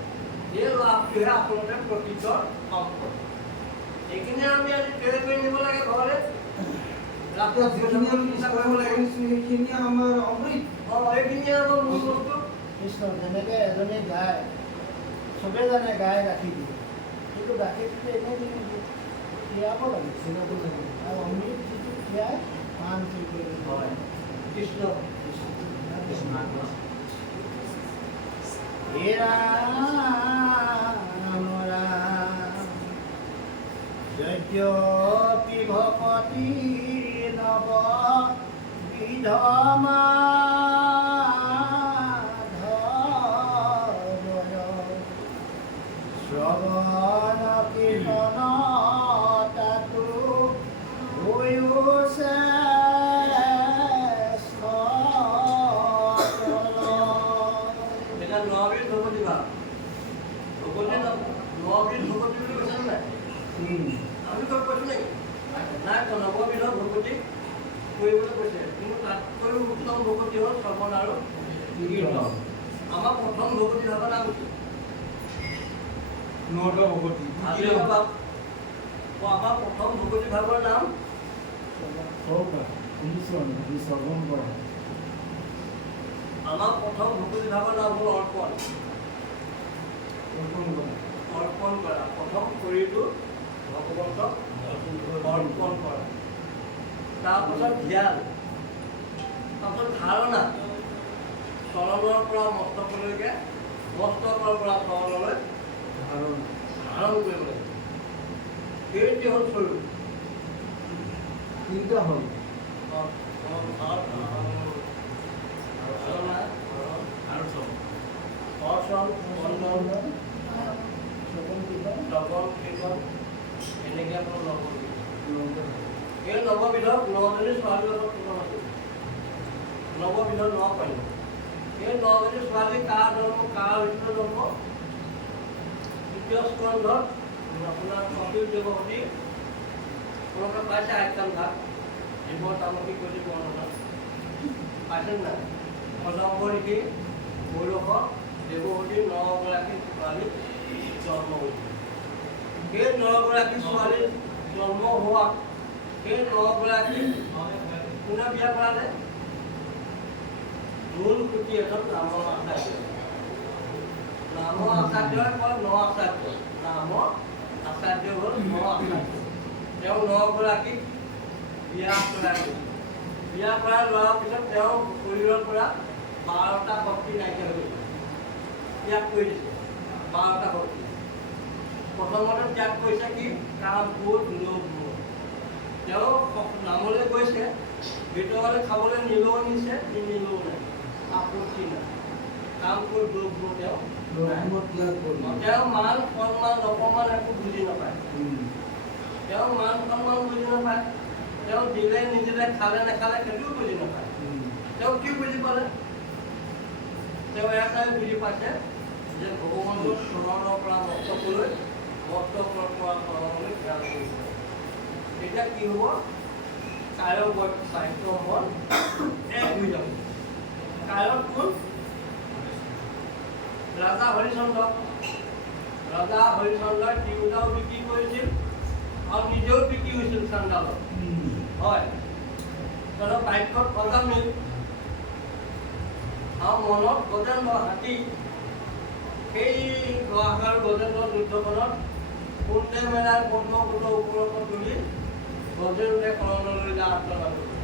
এই লাভটোহে আচলতে প্ৰকৃত সম্পদ এইখিনি আমি আজি ট্ৰেড কৰি নিব লাগে ঘৰলৈ যিখিনি আমি চিন্তা কৰিব লাগিছোঁ সেইখিনি আমাৰ অমৃত এইখিনি আমাৰ মূল বস্তু কৃষ্ণ যেনেকৈ এজনে গায় চবেই জানে গাই গাখীৰ দিয়ে কিন্তু গাখীৰটো এনেই দি খীৰাব লাগে চিনাব লাগে আৰু অমৃত যিটো খীৰাই মান কি কৰি হয় কৃষ্ণ হে ৰাম ৰাম যদ্যপি ভকতি নৱ বিধমা শ্ৰৱণ কীৰ্তন তাতো হৈছে এটা নবীৰ ভগৱতী ভাৱ ভগৱতী নবীৰ ভগৱতী বুলি কৈছে নাই আমি কৈ কৈছোঁ নেকি নাই নৱবিধৰ ভগৱতী কৰিবলৈ কৈছে কিন্তু তাতকৈও উত্তম ভগৱতী হ'ল শ্ৰৱণ আৰু কীৰ্তন আমাৰ প্ৰথম ভগৱতী ভাৱৰ নাম কি আমাৰ প্ৰথম ভগৱতী ভাৱৰ নাম আমাৰ প্ৰথম ভগৱতী ভাৱৰ নাম হ'ল অৰ্পণ অৰ্পণ কৰা প্ৰথম শৰীৰটো ভগৱন্তক অৰ্পণ কৰা তাৰপাছত ধ্যান তাৰপাছত ধাৰণা চৰণৰ পৰা মস্তকলৈকে মস্তকৰ পৰা চৰণলৈ ধাৰণ কৰিব লাগে সেইটোৱে হ'ল স্বৰূপ তিনিটা হ'ল এনেকৈ আপোনাৰ নৱবিধ এই নৱবিধত 9জনী ছোৱালীৰ লগত কিমান আছিল নৱবিধত 9 পালোঁ এই 9জনী ছোৱালী কাৰ জন্ম কাৰ হৈছিল জন্ম তৃতীয় স্কন্ধত আপোনাৰ কপিল দেৱহতী আপোনালোকে পাইছে আখ্যান ভাগ জীৱ তামসিক গতি বৰ্ণনা পাইছে নাই কদম্ব ঋষি গৈৰস দেৱহতীৰ 9গৰাকী ছোৱালী জন্ম হৈছিল সেই 9গৰাকী ছোৱালী জন্ম হোৱা সেই 9গৰাকী কোনে বিয়া কৰালে? মূল পুথি এজন নামৰ আচাৰ্য। নামৰ আচাৰ্যই কয় 9 আচাৰ্য। নামৰ আচাৰ্য হ'ল 9 আচাৰ্য। তেওঁ 9গৰাকীক বিয়া কৰালে। বিয়া কৰাই লোৱাৰ পিছত তেওঁ শৰীৰৰ পৰা 12টা শক্তি নাইকিয়া হৈ গ'ল। ত্যাগ কৰি দিছে 12টা শক্তি। প্ৰথমতে ত্যাগ কৰিছে কি? কাম, ক্ৰোধ, লোভ, মোহ। তেওঁ নামলৈ গৈছে, ভিতৰলৈ খাবলৈ নিলেও নিছে, নিনিলেও নাই, আপত্তি নাই। কাম, ক্ৰোধ, লোভ, মোহ তেওঁ তেওঁ মান সন্মান অপমান একো বুজি নাপায়। তেওঁ মান সন্মান বুজি নাপায়। তেওঁ দিলে নিদিলে, খালে নাখালে সেইটোও বুজি নাপায়। তেওঁ কি বুজি পালে? তেওঁ এটাই বুজি পাইছে যে ভগৱানৰ চৰণৰ পৰা মস্তকলৈ, মস্তকৰ পৰা চৰণলৈ ধ্যান কৰিব। তেতিয়া কি হ'ব? কায় বাক্য মন এক হৈ যাব। কায়ত কোন? ৰাজা হৰিচন্দ্ৰ। ৰাজা হৰিচন্দ্ৰই তিৰোতাও বিক্ৰী কৰিছিল আৰু নিজেও বিক্ৰী হৈছিল চাণ্ডালত। হয়, তেওঁ বাক্যত অজামিল আৰু মনত গজেন্দ্ৰ হাতী। সেই গহাকাৰ গজেন্দ্ৰ যুদ্ধখনত কুন্তে মেলাই পদ্মপুত্ৰৰ ওপৰত তুলি গজেন্দ্ৰে শৰণলৈ যা আত্মনা কৰিলে।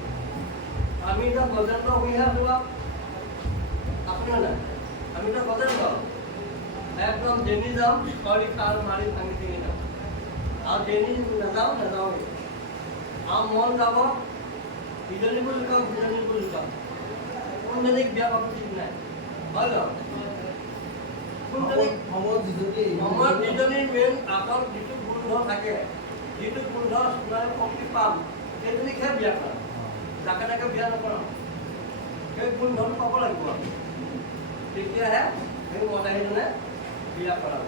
আমি এতিয়া গজেন্দ্ৰ হৈহে আছো। আপুনিও নাই, আমি এতিয়া গজেন্দ্ৰ একদম যেনি যাম খৰি খাল মাৰি ভাঙি চিঙি যাম আৰু যেনি নাযাওঁৱেই। আৰু মন যাব ইজনীকো জোকাম, সিজনীকো জোকাম, কোনজনীক বিয়া পাব ঠিক নাই। হয় ন? কোনজনীক সময়ত যিজনীৰ মেইন আগত যিটো গোন্ধ থাকে, যিটো গোন্ধ শক্তি পাম, সেইজনীকহে বিয়া কৰাম। যাকে তাকে বিয়া নকৰাম। সেই গোন্ধটো পাব লাগিব। তেতিয়াহে সেই মদাহীজনে বিয়া কৰাব।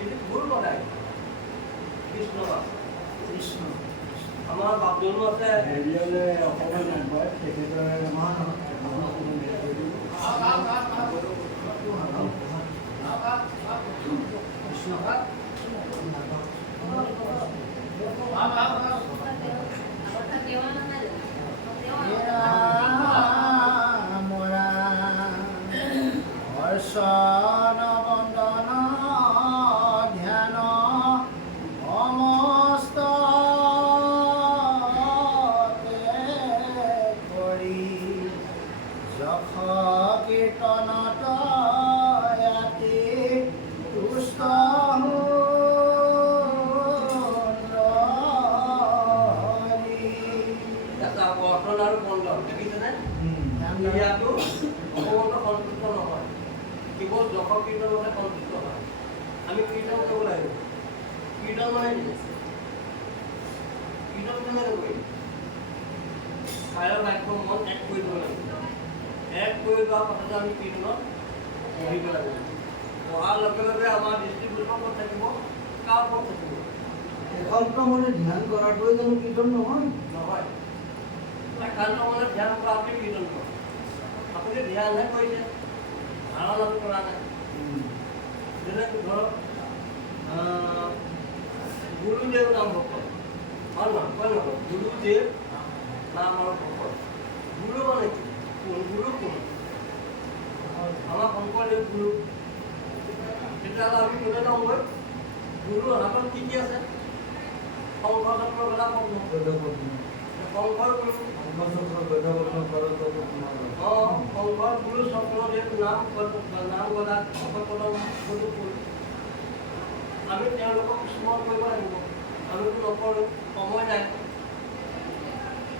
এইটো ভুল মদাহী। কৃষ্ণ কৃষ্ণ আমাৰ বাপজনো আছে। হেৰিয়লৈ অকণমান আগবঢ়াই তেখেতৰ হৰ্ষণ বন্দন ধ্যান সমস্ত কৰি যশ কীৰ্তনত ইয়াতে তুষ্ট বৰ্তন আৰু বন্ধন দেখিছেনে? ইয়াতো ভগৱন্ত সন্তুষ্ট নহয়, কেৱল যশ কীৰ্তনতে সন্তুষ্ট হয়। আমি কীৰ্তন কৰিব লাগিব। কীৰ্তন মানে কি? কীৰ্তন কেনেকৈ কৰিম? কায় বাক্য মন এক কৰি দিব লাগিব। এক কৰি লোৱাৰ পাছতে আমি কীৰ্তনত পঢ়িব লাগিব। পঢ়াৰ লগে লগে আমাৰ দৃষ্টিগোচৰ ক'ত থাকিব? কাৰ ওপৰত থাকিব? একান্ত মনে ধ্যান কৰাটোৱে জানো কীৰ্তন নহয়? নহয়, একান্ত মনে ধ্যান কৰাটোৱে কীৰ্তন কৰে। আপুনি ধ্যানহে কৰিছে, ধাৰণাটো কৰা নাই। যেনেকৈ ধৰক গুৰুদেৱ নাম ভকত, হয় নহয়? কয় নহয় গুৰুদেৱ নাম আৰু ভকত। গুৰু মানে কি? গুৰু কোন? আমাৰ শংকৰদেৱ গুৰু। তেতিয়াহ'লে আমি কোনে নগৈ গুৰুৰ হাতত কি কি আছে? শংকৰ চক্ৰ গদা পদ্ম। শংকৰ গুৰু, শংকৰ গুৰু চক্ৰদেৱ নাম গদা ভকতপদম গুৰু। আমি তেওঁলোকক স্মৰণ কৰিব লাগিব। আমিতো নকৰোঁ, সময় নাই।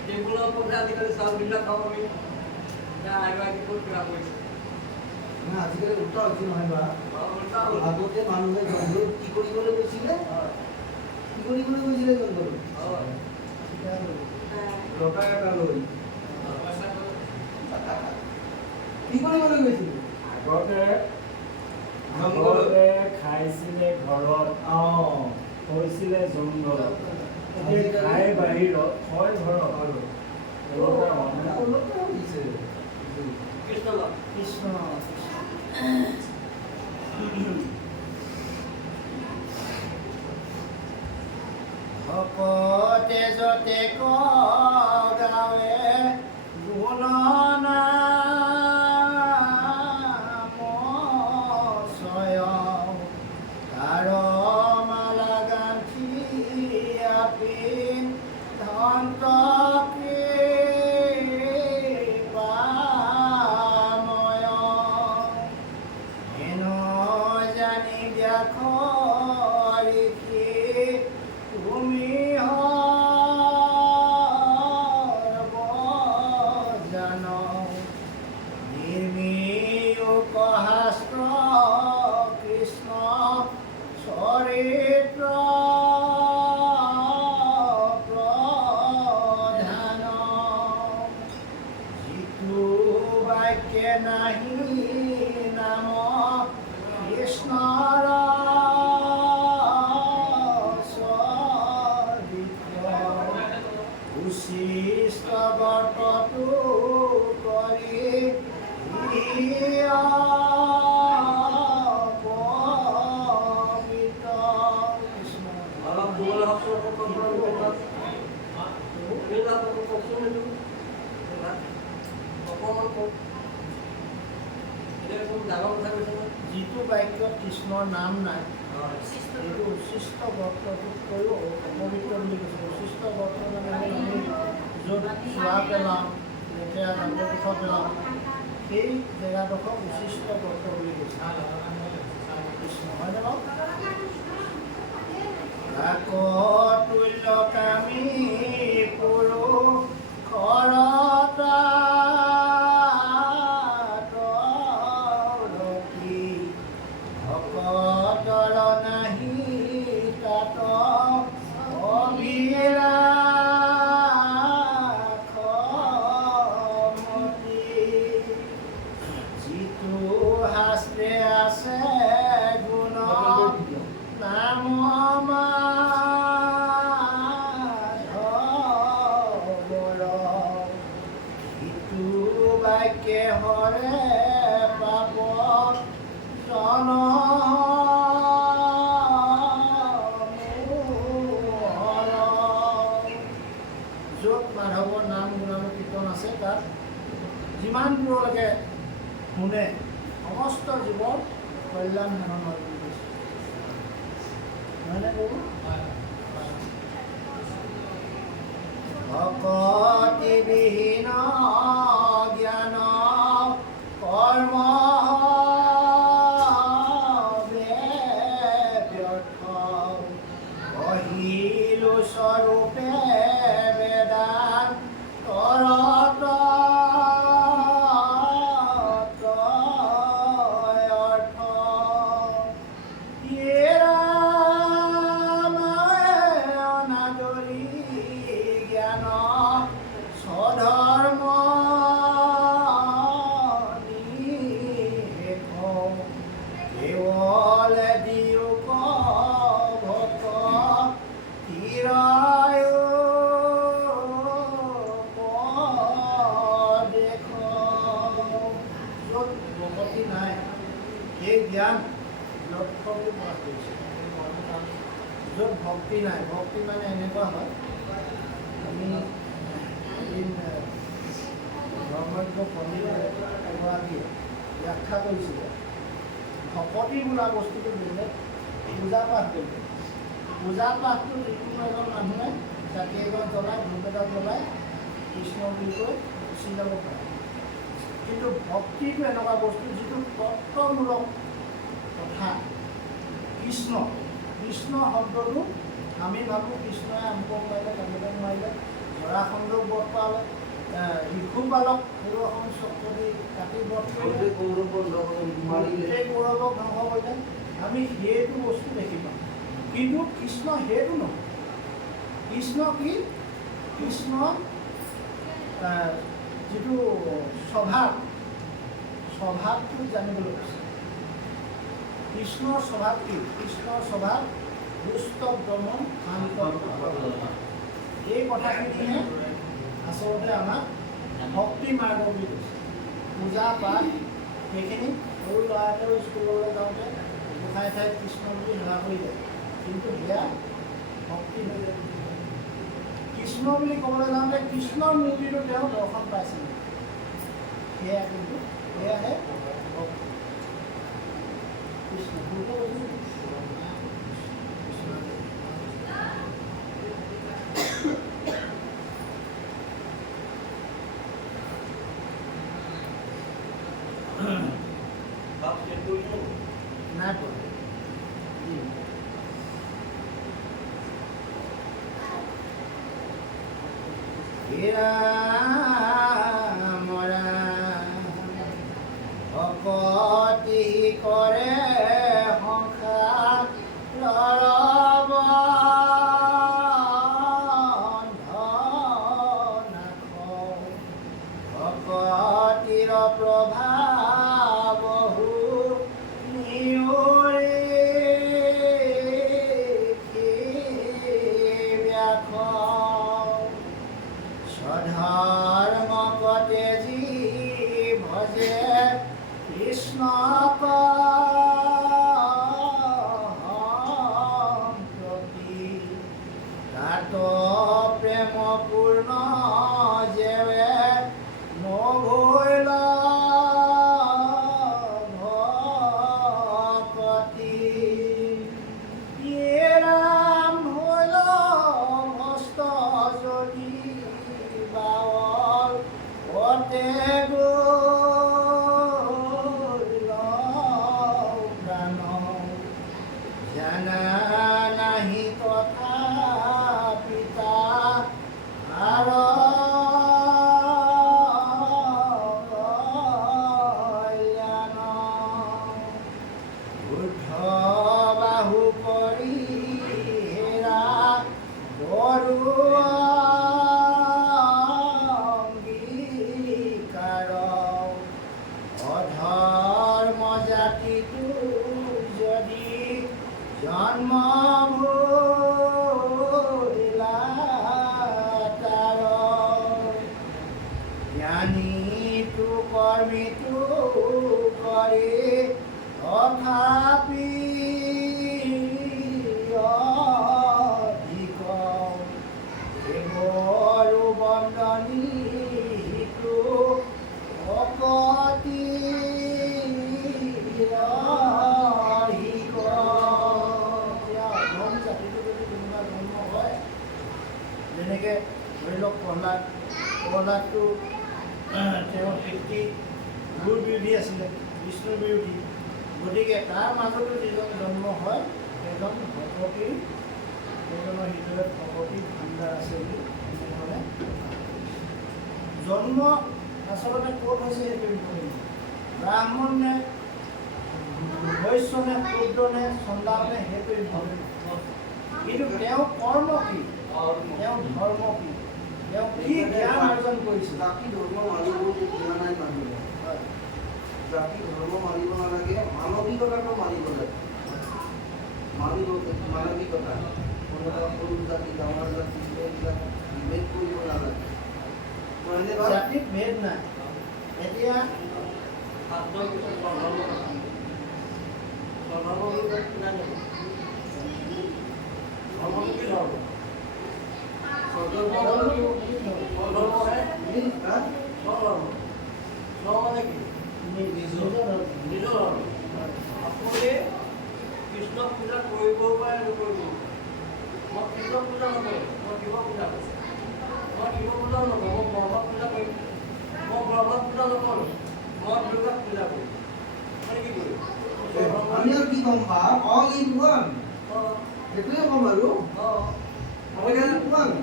টেবুলৰ ওপৰতে আজিকালি চাউলবিলাক খাওঁ আমি। আইগৰাকী ক'ত কিবা কৰিছে? আজিকালি উল্টা হৈছে নহয় বা? উল্টা হ'ল। আগতে মানুহে জংঘলত কি কৰিবলৈ গৈছিলে? কি কৰিবলৈ গৈছিলে জংঘলত? লতা এটা লৈ কি কৰিবলৈ গৈছিলে? আগতে খাইছিলে ঘৰত, হৈছিলে জংঘলত। খাই বাহিৰত, হয় ঘৰত। কৃষ্ণ কৃষ্ণ ভকত যতে যতে গাৱে গুণনাম স্বয়ং তাৰ মালা গাঁঠি আপিন ধন্ত কৃপাময় হেন জানি ব্যাখৰিষি তুমি সৰ্বজান নিৰ্মীয়ুকহাস্ত্ৰ কৃষ্ণ চৰিত্ৰ প্ৰধান যিটো বাক্যে নাহি নাম কৃষ্ণৰ উচিষ্ট বৰ্তটো কৰি পবিত্ৰ কৃষ্ণ অলপ দূৰলৈ হওকচোন, কওকচোন এইটো অকণমান কওক। এতিয়া খুব ডাঙৰ কথা কৈছে নহয়। যিটো বাক্যত কৃষ্ণৰ নাম নাই এইটো উচিষ্ট বৰ্তটোতকৈও অপবিত্ৰ বুলি কৈছে। উচিষ্ট বৰ্ত মানে আমি য'ত চোৱা পেলাওঁ, লেতেৰা জাবৰ জোঁথৰ পেলাওঁ, সেই জেগাডোখৰ উচিষ্ট বৰ্ত বুলি কৈছে কৃষ্ণ, হয়নে বাৰু? তুল্য কামী পুৰুষৰতা ভকতৰ নাহি তাত অভিলাষমতি যিটো শাস্ত্ৰে আছে গুণ নাম মাধৱৰ সিটো বাক্যে হৰে পাপ জন য'ত মাধৱৰ নাম গুণানু কীৰ্তন আছে তাত যিমান দূৰলৈকে শুনে সমস্ত জীৱৰ কল্যাণ সাধন হয় বুলি কৈছে। নহয়নে প্ৰভু? ভকতিবিহীন জ্ঞান কৰ্ম ব্যৰ্থ কহিলো স্বৰূপে বেদান্তৰত অৰ্থ অনাদৰি জ্ঞান স্বধৰ্ম কেৱল দিয়োক ভক হিৰায় দেখ য'ত ভকতি নাই এই জ্ঞান লক্ষ্যটো প্ৰকাশ কৰিছে। য'ত ভক্তি নাই, ভক্তি মানে এনেকুৱা হয় আমি এদিন ধৰ্মজ্ঞ পণ্ডিত এগৰাকীয়ে ব্যাখ্যা কৰিছিলে ভকতি বোলা বস্তুটো বুলিলে পূজা পাঠ কৰিব। পূজা পাঠটো যিকোনো এজন মানুহে চাকি এগছ জ্বলাই ধূপ এটা জ্বলাই কৃষ্ণ বুলি কৈ গুচি যাব পাৰে। কিন্তু ভক্তিটো এনেকুৱা বস্তু যিটো তত্ত্বমূলক কথা। কৃষ্ণ কৃষ্ণ শব্দটো আমি ভাবোঁ কৃষ্ণই আমুকক মাৰিলে তামুকক মাৰিলে, জৰাসন্ধক বধ কৰালে, শিশুপালক সৰু এখন চক্ৰটি কাটি বধ কৰিলে, গোটেই কৌৰৱক ধ্বংস কৰিলে। আমি সেইটো বস্তু দেখি পাওঁ। কিন্তু কৃষ্ণ সেইটো নহয়। কৃষ্ণ কি? কৃষ্ণ যিটো স্বভাৱটো জানিবলৈ কৈছে। কৃষ্ণৰ স্বভাৱ কি? কৃষ্ণৰ স্বভাৱ দুষ্ট দমন শান্ত। এই কথাখিনিয়ে আচলতে আমাক ভক্তি মাৰ্গ বুলি কৈছে। পূজা পাঠ সেইখিনি সৰু ল'ৰা এটাও স্কুললৈ যাওঁতে গোসাঁই ঠাইত কৃষ্ণ বুলি ধৰা কৰি যায়, কিন্তু সেয়া ভক্তি হৈ যায়। কৃষ্ণ বুলি ক'বলৈ যাওঁতে কৃষ্ণৰ মূৰ্তিটো তেওঁ দৰ্শন পাইছিল। সেয়া কিন্তু সেয়াহে কৃষ্ণ বাপ চেক কৰিছোঁ নাই পোৱা। ভকতি কৰে ভকতিৰ প্ৰভাৱ বহু ধৰ্মপতে যি ভজে কৃষ্ণক প্ৰতি তাত প্ৰেম পূৰ্ণ যেৱে নভৈল ভকতি ৰাম হৈল মস্ত যদি বাৱল পতে গ'ল প্ৰাণ জানা নাহি কথা পিতা আৰ বুদ্ধ বাহু কৰি হেৰা বৰুৱা অধৰ্ম জাতিটো যদি জন্ম ভূলা তাৰ জ্ঞানীটো কৰ্মীটো কৰি তথাপি অধিক দেৱৰো বন্দনী সিটো ভকতি জাতিটো যদি কোনোবা জন্ম হয়, যেনেকৈ ধৰি লওক প্ৰহ্লাদটো তেওঁৰ পিতৃ গুৰু বিৰোধী আছিলে, বিষ্ণুৰ বিৰোধী, গতিকে তাৰ মাজতো যিজন জন্ম হয় সেইজন ভকতিৰ সেইজনৰ হৃদয়ত ভকতিৰ ভাণ্ডাৰ আছে বুলি এনেধৰণে জন্ম আচলতে ক'ত হৈছে সেইটো বিষয়ে ব্ৰাহ্মণ নে বৈশ্য নে শূদ্ৰ নে চণ্ডাল নে সেইটো বিষয়ে, কিন্তু তেওঁ কৰ্ম কি, তেওঁ ধৰ্ম কি, তেওঁ কি জ্ঞান অৰ্জন কৰিছিল। জাতি ধৰ্ম মানিব নাই মানুহে, জাতি ধৰ্ম মানিব নালাগে, মানৱিকতাটো মানিব লাগে। মানৱিকতা কোনোবা সৰু জাতি ডাঙৰ জাতি এইবিলাক বিভেদ কৰিব নালাগে। জাতিত ভেদ নাই। এতিয়া সাতজন পিছত স্বধৰ্ম স্বধৰ্ম বুলি কয় কিনা নেকি? ধৰ্মটো কি ধৰ্ম? স্বধৰ্মহে স্বধৰ্ম। স্ব মানে কি? নিজৰ ধৰ্ম। আপুনি কৃষ্ণ পূজা কৰিবও পাৰে নকৰিবও। মই কৃষ্ণ পূজা নকৰোঁ, মই শিৱ পূজা কৰিছোঁ। মই শিৱ পূজা নকৰোঁ, মই ব্ৰহ্ম পূজা কৰিম। মই ব্ৰহ্ম পূজা নকৰোঁ, মই দুৰ্গা পূজা কৰিম। মই কি কৰিম? আমি আৰু কি ক'ম বা অল ইন ওৱান, সেইটোৱে ক'ম আৰু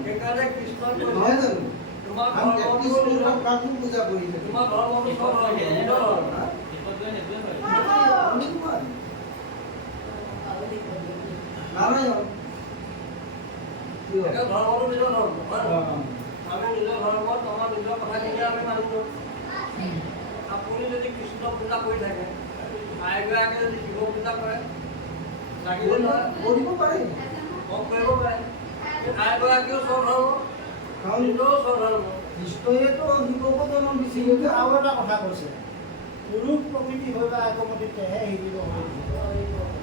সেইকাৰণে কৃষ্ণই নহয় জানো? তোমাৰ আমি ধৰ্মটো 31 দিনত কাকো পূজা কৰি থাকোঁ। তোমাৰ ধৰ্মটো চব ধৰ্ম, নিজৰ ধৰ্ম। All in one. নাৰায়ণ এতিয়া ধৰ্মটো নিজৰ ধৰ্ম, হয় নহয়? আমি নিজৰ ধৰ্মত আমাৰ নিজৰ কথাখিনি আমি মানিলোঁ। আপুনি যদি কৃষ্ণ পূজা কৰি থাকে, আইগৰাকীয়ে যদি শিৱ পূজা কৰে, লাগিলে নহয় কৰিব পাৰে। কম কৰিব পাৰে। আইগৰাকীও স্বধৰ্ম, কাৰণ নিজেও স্বধৰ্ম। কৃষ্ণয়েতো শিৱকো জন্ম দিছিল। কিন্তু আৰু এটা কথা কৈছে, পুৰুষ প্ৰকৃতি হৈ বা আগমতিতেহে শিকিব।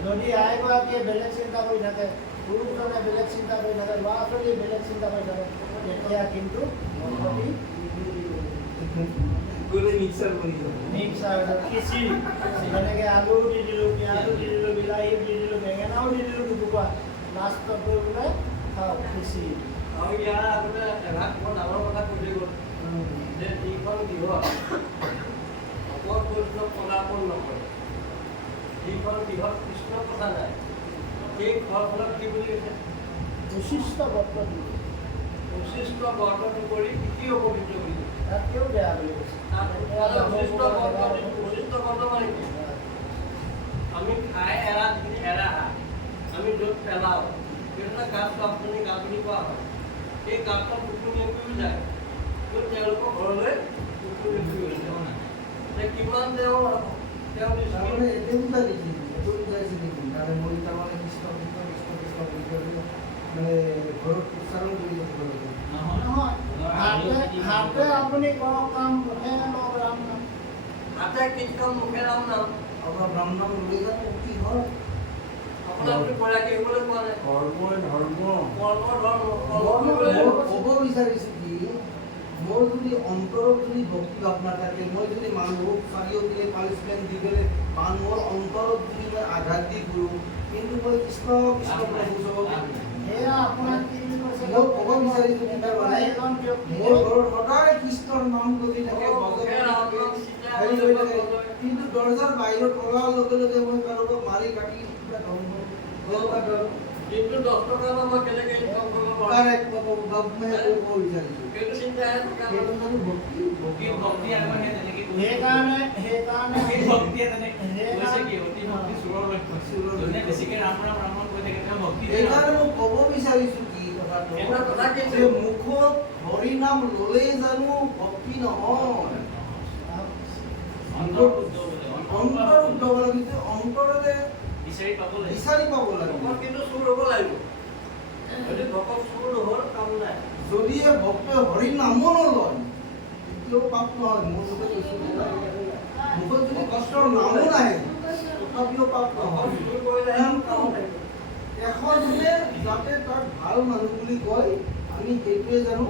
যদি আইগৰাকীয়ে বেলেগ চিন্তা কৰি থাকে, পুৰুষজনে বেলেগ চিন্তা কৰি থাকে, ল'ৰা ছোৱালীয়ে বেলেগ চিন্তা কৰি থাকে, তেতিয়া কিন্তু গণপতি গ'লে মিক্সাৰ কৰি দিব। মিক্সাৰ খিচিৰি, যেনেকৈ আলু দি দিলোঁ, পিঁয়াজো দি দিলোঁ, বিলাহী দি দিলোঁ, বেঙেনাও দি দিলোঁ দুটুকুৰা, লাষ্টত গৈ পেলাই খাওঁ খিচিৰি। আৰু ইয়াৰ আগতে এভাগ বৰ ডাঙৰ কথা কৈ থৈ গ'ল যে যিখন গৃহত অকল বৈষ্ণৱ পদাৰ্পণ নকৰে, যিখন গৃহত কৃষ্ণ কথা নাই, সেই ঘৰখনত কি বুলি কৈছে? বিশিষ্ট ব্ৰত দিলোঁ, উচিষ্ট বৰ্তটো কৰি কি অপবিত্ৰ বুলি কৈছে? তাতকৈও বেয়া বুলি কৈছে। উচিষ্ট বৰ্ত মানে কি? আমি খাই এৰা যিখিনি এৰা আমি য'ত পেলাওঁ, সেইবিলাক গাত আপুনি গা বুলি কোৱা হয়। সেই গাঁতখন কুকুৰ মেকুৰীও যায়, কিন্তু তেওঁলোকৰ ঘৰলৈ কুকুৰ মেকুৰী যায়। কিমান তেওঁ তাৰমানে এইটো বুজা দেখি, এইটো বুজাইছে নেকি? মানে মই তাৰমানে কৃষ্ণ কৃষ্ণ কৃষ্ণ কৃষ্ণ বুলি কৈ মানে ঘৰত উচ্চাৰণ কৰি থাকিব লাগে। নহয়, হাতে আপুনি কৰক কাম, মুখে লওক ৰাম নাম। হাতে কীৰ্তন মুখে ৰাম নাম। আপোনাৰ নাম নাম লৈ যাতে কি হয়? আপোনাৰ আপুনি বৈৰাগী হ'বলৈ কোৱা নাই। ধৰ্মই ধৰ্ম। কৰ্ম ধৰ্ম ক'ব বিচাৰিছোঁ কি, মোৰ যদি অন্তৰত যদি ভক্তি ভাৱনা থাকে, মই যদি মানুহক চাৰিওপিনে পানিচমেণ্ট দি পেলাই মানুহৰ অন্তৰত যদি মই আঘাত দি কৰোঁ, কিন্তু মই কৃষ্ণ কৃষ্ণ প্ৰভু চবকে সেয়া আপোনাৰ কি বুলি কৈছে? মই ক'ব বিচাৰিছোঁ কি তাৰমানে এজন ব্যক্তি মোৰ ঘৰত সদায় কৃষ্ণৰ নাম কৰি থাকে, ভজন কৰি থাকে, হেৰি কৰি থাকে, কিন্তু দৰ্জাৰ বাহিৰত ওলোৱাৰ লগে লগে মই কাৰোবাক মাৰি কাটি কিবা ধৰ্ম কিন্তু 10 টকা এটা মই কেনেকৈ ইনকাম কৰিব পাৰোঁ? সেইটো চিন্তাহে থকা নাই। সেইকাৰণে মই ক'ব বিচাৰিছোঁ কি কথাটো, যে মুখত হৰি নাম ল'লেই জানো ভক্তি নহয়? অন্তৰ উদ্ধ হ'ব লাগিছে, অন্তৰেৰে বিচাৰি পাব লাগে। ভকত কিন্তু চুৰ হ'ব লাগিব। যদি ভকত চুৰ নহ'ল কাম নাই। যদিহে ভক্তই হৰি নামো নলয়, তেতিয়াও পাপ নহয়। মোৰ লোকে কৈছোঁ মুখত যদি কষ্টৰ নামো নাহে, তথাপিও পাপ নহয়। চুৰ কৰিলেহে কাম থাকিব। এশজনে যাতে তাক ভাল মানুহ বুলি কয়, আমি সেইটোৱে জানো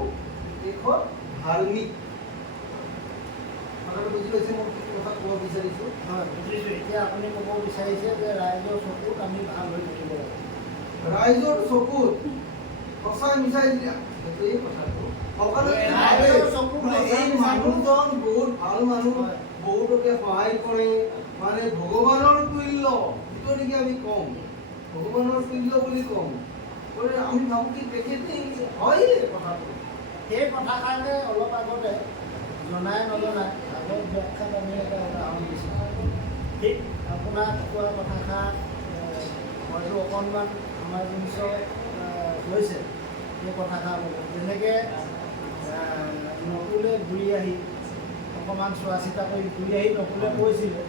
দেশত ধাৰ্মিক। কথাটো বুজি পাইছে মই কি কথা ক'ব বিচাৰিছোঁ? হয়, বুজিছোঁ। এতিয়া আপুনি ক'ব বিচাৰিছে যে ৰাইজৰ চকুত আমি ভাল হৈ থাকিব লাগে। ৰাইজৰ চকুত সঁচাই মিছাই দিয়া, সেইটোৱেই কথাটো। সকলোৱে ৰাইজৰ চকুত এই মানুহজন বহুত ভাল মানুহ, হয়। বহুতকে সহায় কৰে, মানে ভগৱানৰ তুল্য, যিটো নেকি আমি কওঁ ভগৱানৰ তুল্য বুলি কওঁ, আমি ভাবোঁ কি তেখেতে হয় কথাটো। সেই কথাষাৰে অলপ আগতে জনাই নজনাই আগত ব্যাখ্যাত আমি এটা উদাহৰণ দিছিলোঁ। ঠিক আপোনাক কোৱা কথাষাৰ হয়তো অকণমান আমাৰ নিশ্চয় হৈছে সেই কথাষাৰ লগত। যেনেকৈ নকুলে ঘূৰি আহি অকণমান চোৱা চিতা কৰি ঘূৰি আহি নকুলে কৈছিলে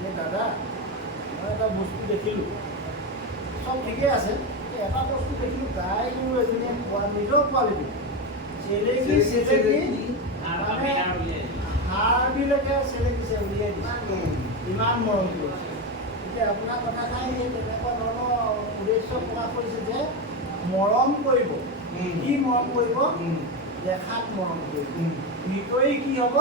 যে দাদা মই এটা বস্তু দেখিলোঁ, চব ঠিকেই আছে, এটা বস্তু দেখিলোঁ, গাই গৰু এজনীয়ে নিজৰ পোৱালিটো চেলেকি মানে হাড়বিলাকে চেলেকিছে, উলিয়াই দিছে, ইমান মৰম কৰিছে। এতিয়া আপোনাৰ কথাষাৰ সেই তেনেকুৱা ধৰণৰ উদ্দেশ্য প্ৰকাশ কৰিছে যে মৰম কৰিব। কি মৰম কৰিব? দেখাত মৰম কৰিব। ভিতৰি কি হ'ব?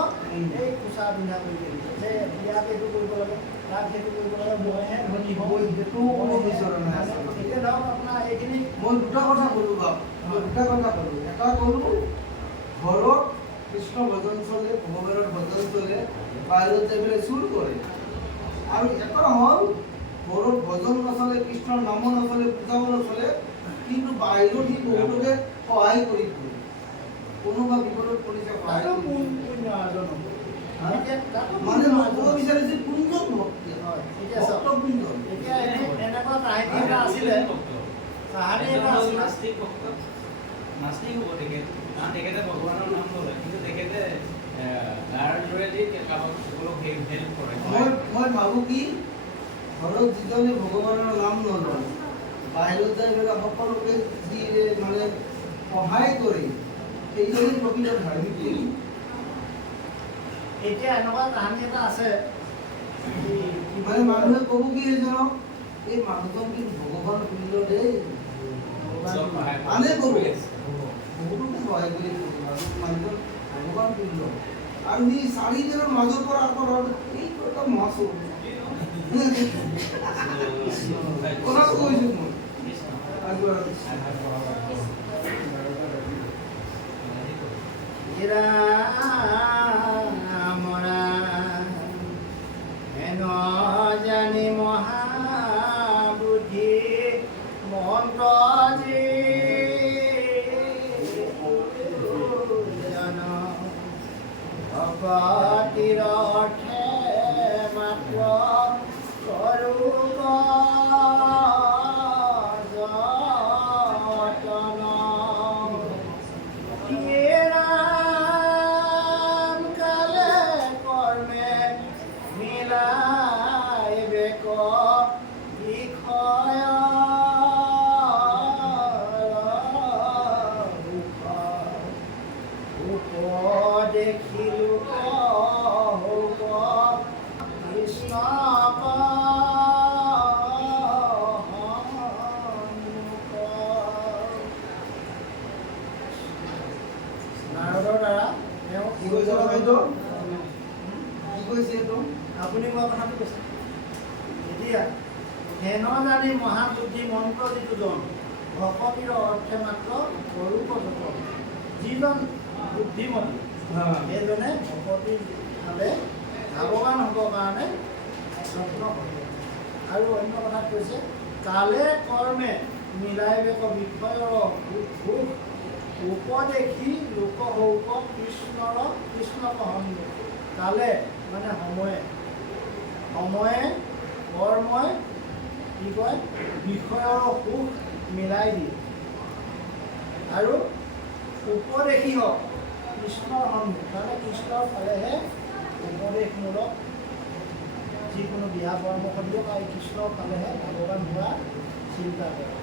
এই কোচা পিন্ধা কৰি দিছে যে ইয়াক এইটো কৰিব লাগে, তাক সেইটো কৰিব লাগে, মইহে ধনী হওঁ। সেইটো ক'ব বিচৰা নাই আচলতে। এতিয়া ধৰক আপোনাৰ এইখিনি মই দুটা কথা ক'লোঁ বাৰু, মই দুটা কথা ক'লোঁ। এটা ক'লোঁ ঘৰত কৃষ্ণ ভজন চলে, ভগৱানৰ ভজন চলে, বাহিৰত যাই পেলাই চুৰ কৰে। আৰু এটা হ'ল ঘৰত ভজন নচলে, কৃষ্ণৰ নাম নচলে, পূজাও নচলে, কিন্তু বাহিৰত সি বহুতকে সহায় কৰি ফুৰে। কোনোবা বিপদত পৰিছে সহায় কৰি ফুৰে। মানে মই ক'ব বিচাৰিছোঁ কোনজন ভক্তি হয়, এতিয়া চাওক। ভক্ত কোনজন? এতিয়া এনেকুৱা কাহিনী এটা আছিলে, কাহিনী এটা আছিলে। নাস্তিক হ'ব তেখেত, কাৰণ তেখেতে ভগৱানৰ নাম ললে, কিন্তু তেখেতে তাৰ যোগেদি কাৰোবাক সকলোক হেল্প কৰে। মই ভাবোঁ কি ঘৰত যিজনে ভগৱানৰ নাম নলয়, বাহিৰত যাই পেলাই সকলোকে যি মানে সহায় কৰে, সেইজনে প্ৰকৃত ধাৰ্মিক নেকি? এতিয়া এনেকুৱা কাহিনী এটা আছে, মানে মানুহে ক'ব কি সেইজনক, এই মানুহজন কিন্তু ভগৱান তুল্য দেই, চব সহায় কৰে। আনে কৰোঁ বহুতোকে সহায় কৰি মানুহজন ভগৱান তুল্য আৰু সি 4 দিনৰ মাজৰ পৰা আকৌ এইটো এটা মাছ কথাটো কৈছোঁ মই আৰু ৰাম ৰাম হেন জানি মহাবুদ্ধি মন্ত্ৰ জন ভগতিৰ অৰ্থে মাত্ৰ স্বৰূপ যতন ৰাম কালে কৰ্মে মিলাইবে বিষয় দেখিলো কৃষ্ণ নাৰদৰ দ্বাৰা তেওঁ কি কৈছে বাইদেউ? কি কৈছে এইটো? আপুনি কোৱা কথাটো কৈছে এতিয়া হেন জানি মহাবুদ্ধি মন্ত্ৰ যিটো জন ভকতিৰ অৰ্থে মাত্ৰ স্বৰূপ যতন যিজন বুদ্ধিমতী সেইজনে ভকতিৰ ভাৱে লাভৱান হ'বৰ কাৰণে যত্ন কৰে আৰু অন্য কথাত কৈছে কালে কৰ্মে মিলাই বেক বিষয়ৰ সুখ উপদেশী লোকসৌক কৃষ্ণ কহন কালে মানে সময়ে কৰ্মই কি কয় বিষয়ৰ সুখ মিলাই দিয়ে আৰু উপদেশী হওক কৃষ্ণৰ সন্মুখ মানে কৃষ্ণৰ ফালেহে উপদেশমূলক যিকোনো দিহা পৰামৰ্শ দিয়ক আৰু কৃষ্ণৰ ফালেহে ভগৱান হোৱা চিন্তা কৰে